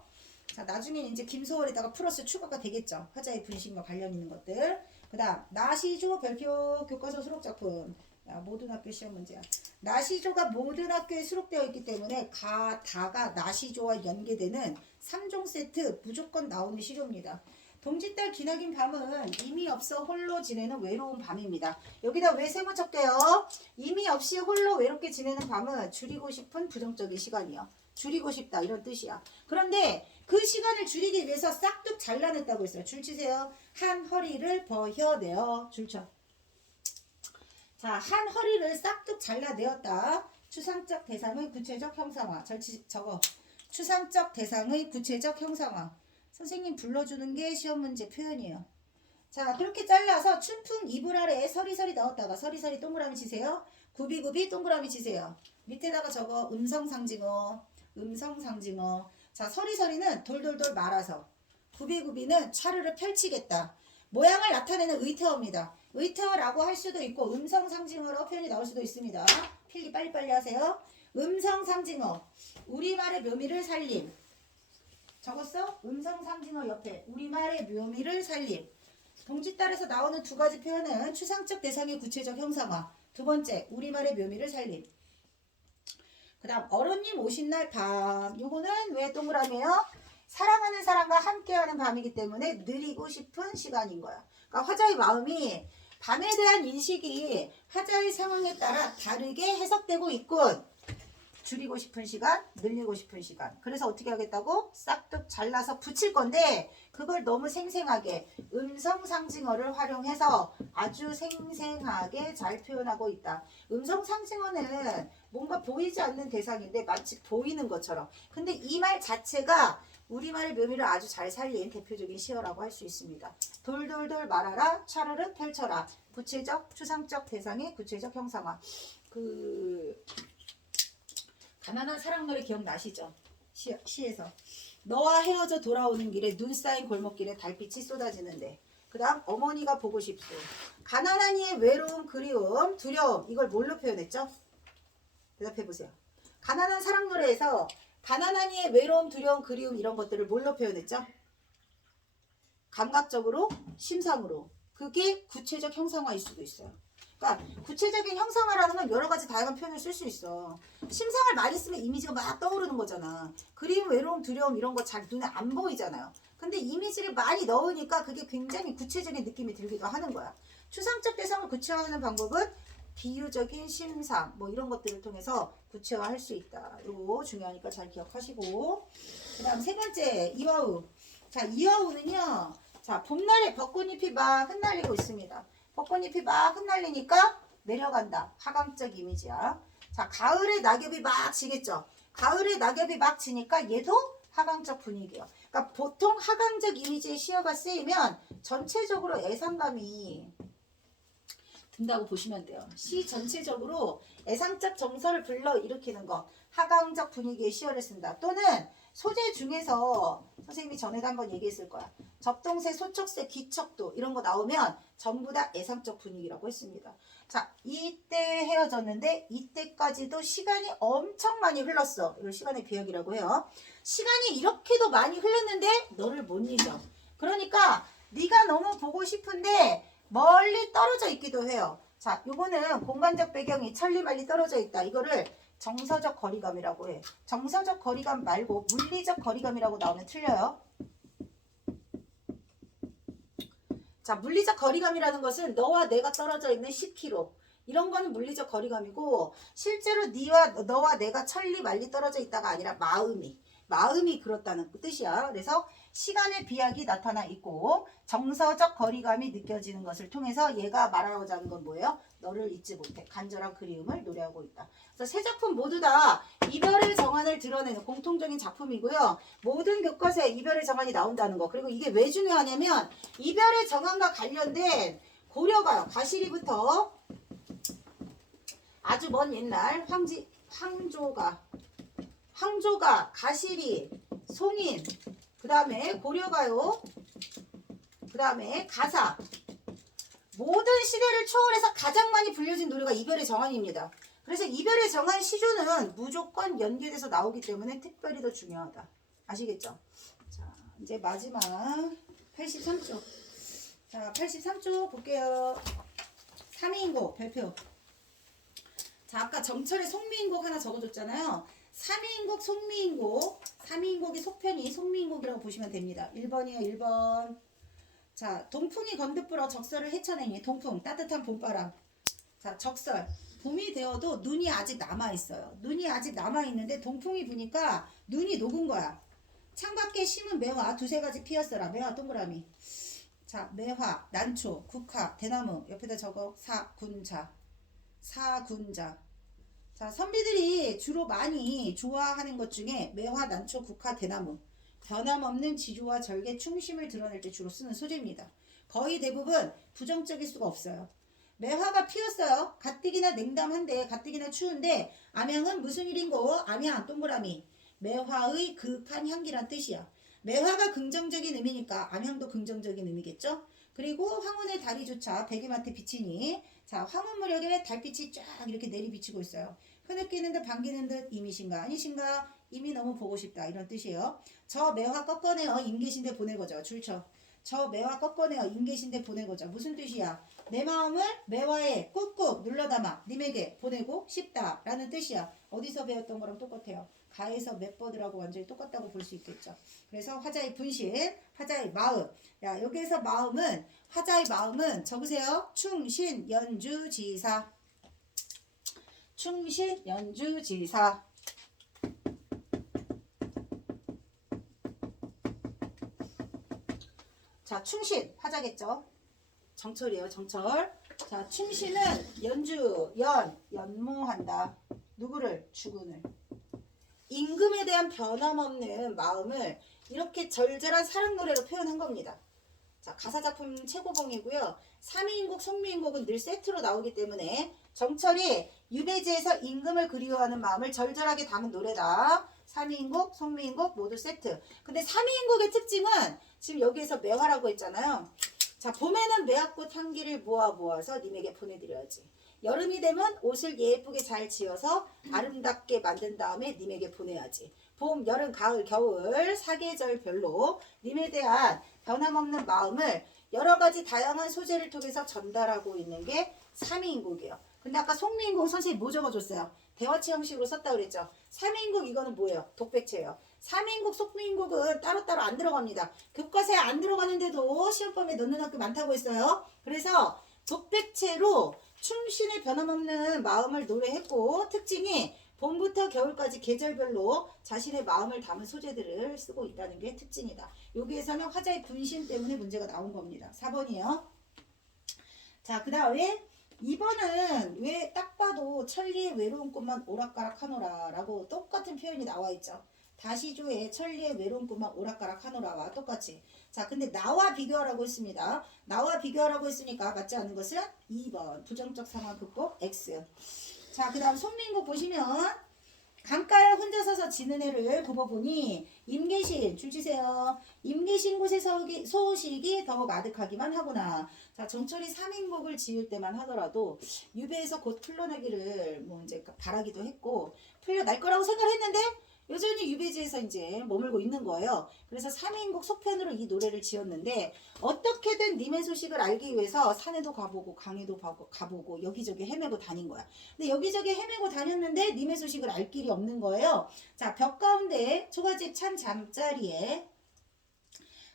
자, 나중에 이제 김소월에다가 플러스 추가가 되겠죠. 화자의 분신과 관련 있는 것들. 그 다음 나시조 별표 교과서 수록작품. 모든 학교 시험 문제야. 나시조가 모든 학교에 수록되어 있기 때문에 다가 나시조와 연계되는 3종 세트 무조건 나오는 시조입니다. 동짓달 기나긴 밤은 이미 없어 홀로 지내는 외로운 밤입니다. 여기다 왜 세모 쳤게요? 이미 없이 홀로 외롭게 지내는 밤은 줄이고 싶은 부정적인 시간이요. 줄이고 싶다 이런 뜻이야. 그런데 그 시간을 줄이기 위해서 싹둑 잘라냈다고 했어요. 줄 치세요. 한 허리를 버혀내어. 줄 쳐. 자, 한 허리를 싹둑 잘라내었다. 추상적 대상의 구체적 형상화. 적어. 추상적 대상의 구체적 형상화. 선생님 불러주는 게 시험 문제 표현이에요. 자, 그렇게 잘라서 춘풍 이불 아래에 서리서리 넣었다가 서리서리 동그라미 치세요. 구비구비 동그라미 치세요. 밑에다가 적어. 음성상징어. 자, 서리서리는 돌돌돌 말아서. 구비구비는 차르를 펼치겠다. 모양을 나타내는 의태어입니다. 의태어라고 할 수도 있고 음성상징어로 표현이 나올 수도 있습니다. 필기 빨리빨리 하세요. 음성상징어. 우리말의 묘미를 살림. 적었어? 음성상징어 옆에 우리말의 묘미를 살림. 동짓달에서 나오는 두 가지 표현은 추상적 대상의 구체적 형상화. 두 번째, 우리말의 묘미를 살림. 그 다음 어른님 오신 날 밤. 요거는 왜 동그라미예요? 사랑하는 사람과 함께하는 밤이기 때문에 누리고 싶은 시간인 거야. 그러니까 화자의 마음이 밤에 대한 인식이 화자의 상황에 따라 다르게 해석되고 있군. 줄이고 싶은 시간, 늘리고 싶은 시간. 그래서 어떻게 하겠다고? 싹둑 잘라서 붙일 건데 그걸 너무 생생하게 음성상징어를 활용해서 아주 생생하게 잘 표현하고 있다. 음성상징어는 뭔가 보이지 않는 대상인데 마치 보이는 것처럼. 근데 이 말 자체가 우리말의 묘미를 아주 잘 살린 대표적인 시어라고 할 수 있습니다. 돌돌돌 말하라, 차르르 펼쳐라. 구체적, 추상적 대상의 구체적 형상화. 가난한 사랑 노래 기억나시죠? 시에서. 너와 헤어져 돌아오는 길에 눈 쌓인 골목길에 달빛이 쏟아지는데. 그 다음 어머니가 보고 싶소. 가난한 이의 외로움, 그리움, 두려움. 이걸 뭘로 표현했죠? 대답해보세요. 가난한 사랑 노래에서 가난한 이의 외로움, 두려움, 그리움 이런 것들을 뭘로 표현했죠? 감각적으로, 심상으로. 그게 구체적 형상화일 수도 있어요. 그러니까 구체적인 형상화라는 건 여러 가지 다양한 표현을 쓸 수 있어. 심상을 많이 쓰면 이미지가 막 떠오르는 거잖아. 그리움, 외로움, 두려움 이런 거 잘 눈에 안 보이잖아요. 근데 이미지를 많이 넣으니까 그게 굉장히 구체적인 느낌이 들기도 하는 거야. 추상적 대상을 구체화하는 방법은 비유적인 심상 뭐 이런 것들을 통해서 구체화할 수 있다. 이거 중요하니까 잘 기억하시고. 그 다음 세 번째 이화우. 자, 이화우는요. 자, 봄날에 벚꽃잎이 막 흩날리고 있습니다. 벚꽃잎이 막 흩날리니까 내려간다. 하강적 이미지야. 자, 가을에 낙엽이 막 지겠죠. 가을에 낙엽이 막 지니까 얘도 하강적 분위기요. 그러니까 보통 하강적 이미지의 시어가 쓰이면 전체적으로 애상감이 든다고 보시면 돼요. 시 전체적으로 애상적 정서를 불러일으키는 거. 하강적 분위기의 시어를 쓴다. 또는 소재 중에서 선생님이 전에도 한번 얘기했을 거야. 접동세, 소척세, 기척도 이런 거 나오면 전부 다 애상적 분위기라고 했습니다. 자, 이때 헤어졌는데 이때까지도 시간이 엄청 많이 흘렀어. 이걸 시간의 비약이라고 해요. 시간이 이렇게도 많이 흘렀는데 너를 못 잊어. 그러니까 네가 너무 보고 싶은데 멀리 떨어져 있기도 해요. 자, 요거는 공간적 배경이 천리말리 떨어져 있다. 이거를 정서적 거리감이라고 해. 정서적 거리감 말고 물리적 거리감이라고 나오면 틀려요. 자, 물리적 거리감이라는 것은 너와 내가 떨어져 있는 10km. 이런 거는 물리적 거리감이고 실제로 너와 내가 천리말리 떨어져 있다가 아니라 마음이 그렇다는 뜻이야. 그래서 시간의 비약이 나타나 있고 정서적 거리감이 느껴지는 것을 통해서 얘가 말하고자 하는 건 뭐예요? 너를 잊지 못해. 간절한 그리움을 노래하고 있다. 그래서 세 작품 모두 다 이별의 정환을 드러내는 공통적인 작품이고요. 모든 교과서에 이별의 정환이 나온다는 거. 그리고 이게 왜 중요하냐면 이별의 정환과 관련된 고려가요. 가시리부터 아주 먼 옛날 황조가, 가시리, 송인, 그 다음에 고려가요, 그 다음에 가사, 모든 시대를 초월해서 가장 많이 불려진 노래가 이별의 정환입니다. 그래서 이별의 정환 시조는 무조건 연계돼서 나오기 때문에 특별히 더 중요하다. 아시겠죠? 자, 이제 마지막 83쪽. 자, 83쪽 볼게요. 3인곡 발표. 자, 아까 정철의 송미인곡 하나 적어줬잖아요. 3인곡, 송미인곡. 3인곡이 속편이 송미인곡이라고 보시면 됩니다. 1번이요, 1번. 자, 동풍이 건드불어 적설을 헤쳐내니. 동풍, 따뜻한 봄바람. 자, 적설. 봄이 되어도 눈이 아직 남아있어요. 눈이 아직 남아있는데 동풍이 부니까 눈이 녹은 거야. 창밖에 심은 매화 두세 가지 피었어라. 매화 동그라미. 자, 매화, 난초, 국화, 대나무. 옆에다 적어. 사군자. 자, 선비들이 주로 많이 좋아하는 것 중에 매화, 난초, 국화, 대나무. 변함없는 지조와 절개, 충심을 드러낼 때 주로 쓰는 소재입니다. 거의 대부분 부정적일 수가 없어요. 매화가 피었어요. 가뜩이나 냉담한데, 가뜩이나 추운데, 암향은 무슨 일인고? 암향, 동그라미. 매화의 그윽한 향기란 뜻이야. 매화가 긍정적인 의미니까 암향도 긍정적인 의미겠죠? 그리고 황혼의 달이조차 베개맡에 비치니, 자, 황혼 무렵에 달빛이 쫙 이렇게 내리비치고 있어요. 흐느끼는 듯 반기는 듯 임이신가 아니신가? 임이 너무 보고 싶다 이런 뜻이에요. 저 매화 꺾어내어 임계신데 보내고자. 줄쳐. 저 매화 꺾어내어 임계신데 보내고자. 무슨 뜻이야? 내 마음을 매화에 꾹꾹 눌러담아 님에게 보내고 싶다 라는 뜻이야. 어디서 배웠던 거랑 똑같아요. 가에서 맵버드라고 완전히 똑같다고 볼 수 있겠죠. 그래서 화자의 분신, 화자의 마음. 야, 여기에서 화자의 마음은 적으세요. 충신, 연주지사. 충신, 연주지사. 자, 충신, 화자겠죠. 정철이에요, 정철. 자, 충신은 연모한다. 누구를? 주군을. 임금에 대한 변함없는 마음을 이렇게 절절한 사랑 노래로 표현한 겁니다. 자, 가사작품 최고봉이고요. 3위인곡, 송미인곡은 늘 세트로 나오기 때문에 정철이 유배지에서 임금을 그리워하는 마음을 절절하게 담은 노래다. 3위인곡, 송미인곡 모두 세트. 근데 3위인곡의 특징은 지금 여기에서 매화라고 했잖아요. 자, 봄에는 매화꽃 향기를 모아서 님에게 보내드려야지. 여름이 되면 옷을 예쁘게 잘 지어서 아름답게 만든 다음에 님에게 보내야지. 봄, 여름, 가을, 겨울 사계절별로 님에 대한 변함없는 마음을 여러 가지 다양한 소재를 통해서 전달하고 있는 게 3위인곡이에요. 근데 아까 송미인곡 선생님이 뭐 적어줬어요? 대화체 형식으로 썼다 그랬죠. 3위인곡 이거는 뭐예요? 독백체예요. 3위인곡, 송미인곡은 따로따로 안 들어갑니다. 교과서에 안 들어가는데도 시험범위에 넣는 학교 많다고 했어요. 그래서 독백체로 충신의 변함없는 마음을 노래했고 특징이 봄부터 겨울까지 계절별로 자신의 마음을 담은 소재들을 쓰고 있다는 게 특징이다. 여기에서는 화자의 분신 때문에 문제가 나온 겁니다. 4번이에요. 자, 그 다음에 2번은 왜 딱 봐도 천리의 외로운 꽃만 오락가락 하노라 라고 똑같은 표현이 나와 있죠. 다시조의 천리의 외로운 꿈만 오락가락 하노라와 똑같이. 자, 근데 나와 비교하라고 했습니다. 나와 비교하라고 했으니까 맞지 않는 것은 2번 부정적 상황 극복 X. 자, 그 다음 손민국 보시면 강가에 혼자 서서 지는 애를 굽어보니 임계신 줄 치세요. 임계신 곳의 소식이 더욱 아득하기만 하구나. 자, 정철이 3인곡을 지을 때만 하더라도 유배에서 곧 풀려나기를 뭐 이제 바라기도 했고 풀려날 거라고 생각했는데 여전히 유배지에서 이제 머물고 있는 거예요. 그래서 3인곡 속편으로 이 노래를 지었는데 어떻게든 님의 소식을 알기 위해서 산에도 가보고 강에도 가보고 여기저기 헤매고 다닌 거야. 근데 여기저기 헤매고 다녔는데 님의 소식을 알 길이 없는 거예요. 자, 벽 가운데 초가집 찬 잠자리에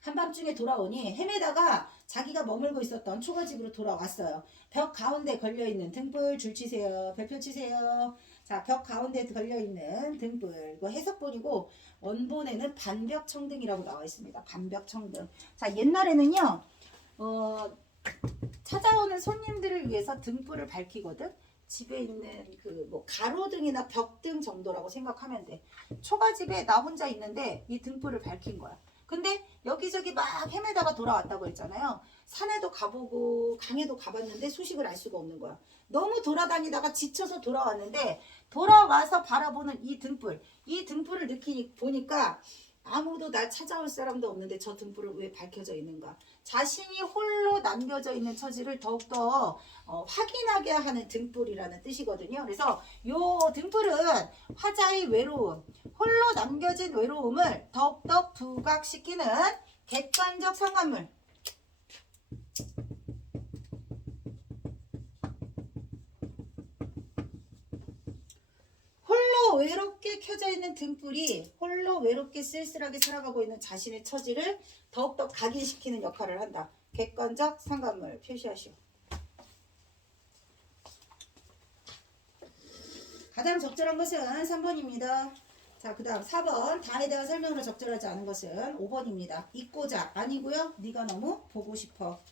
한밤중에 돌아오니 헤매다가 자기가 머물고 있었던 초가집으로 돌아왔어요. 벽 가운데 걸려있는 등불 줄 치세요. 별표 치세요. 자, 벽 가운데 걸려있는 등불. 이거 해석본이고 원본에는 반벽청등이라고 나와 있습니다. 반벽청등. 자, 옛날에는요. 찾아오는 손님들을 위해서 등불을 밝히거든. 집에 있는 그 뭐 가로등이나 벽등 정도라고 생각하면 돼. 초가집에 나 혼자 있는데 이 등불을 밝힌 거야. 근데 여기저기 막 헤매다가 돌아왔다고 했잖아요. 산에도 가보고 강에도 가봤는데 소식을 알 수가 없는 거야. 너무 돌아다니다가 지쳐서 돌아왔는데 돌아와서 바라보는 이 등불을 보니까 아무도 날 찾아올 사람도 없는데 저 등불은 왜 밝혀져 있는가. 자신이 홀로 남겨져 있는 처지를 더욱더 확인하게 하는 등불이라는 뜻이거든요. 그래서 요 등불은 화자의 외로움, 홀로 남겨진 외로움을 더욱더 부각시키는 객관적 상관물. 홀로 외롭게 켜져 있는 등불이 홀로 외롭게 쓸쓸하게 살아가고 있는 자신의 처지를 더욱더 각인시키는 역할을 한다. 객관적 상관물 표시하시오. 가장 적절한 것은 3번입니다. 자, 그 다음 4번 다에 대한 설명으로 적절하지 않은 것은 5번입니다. 잊고자 아니고요. 네가 너무 보고 싶어.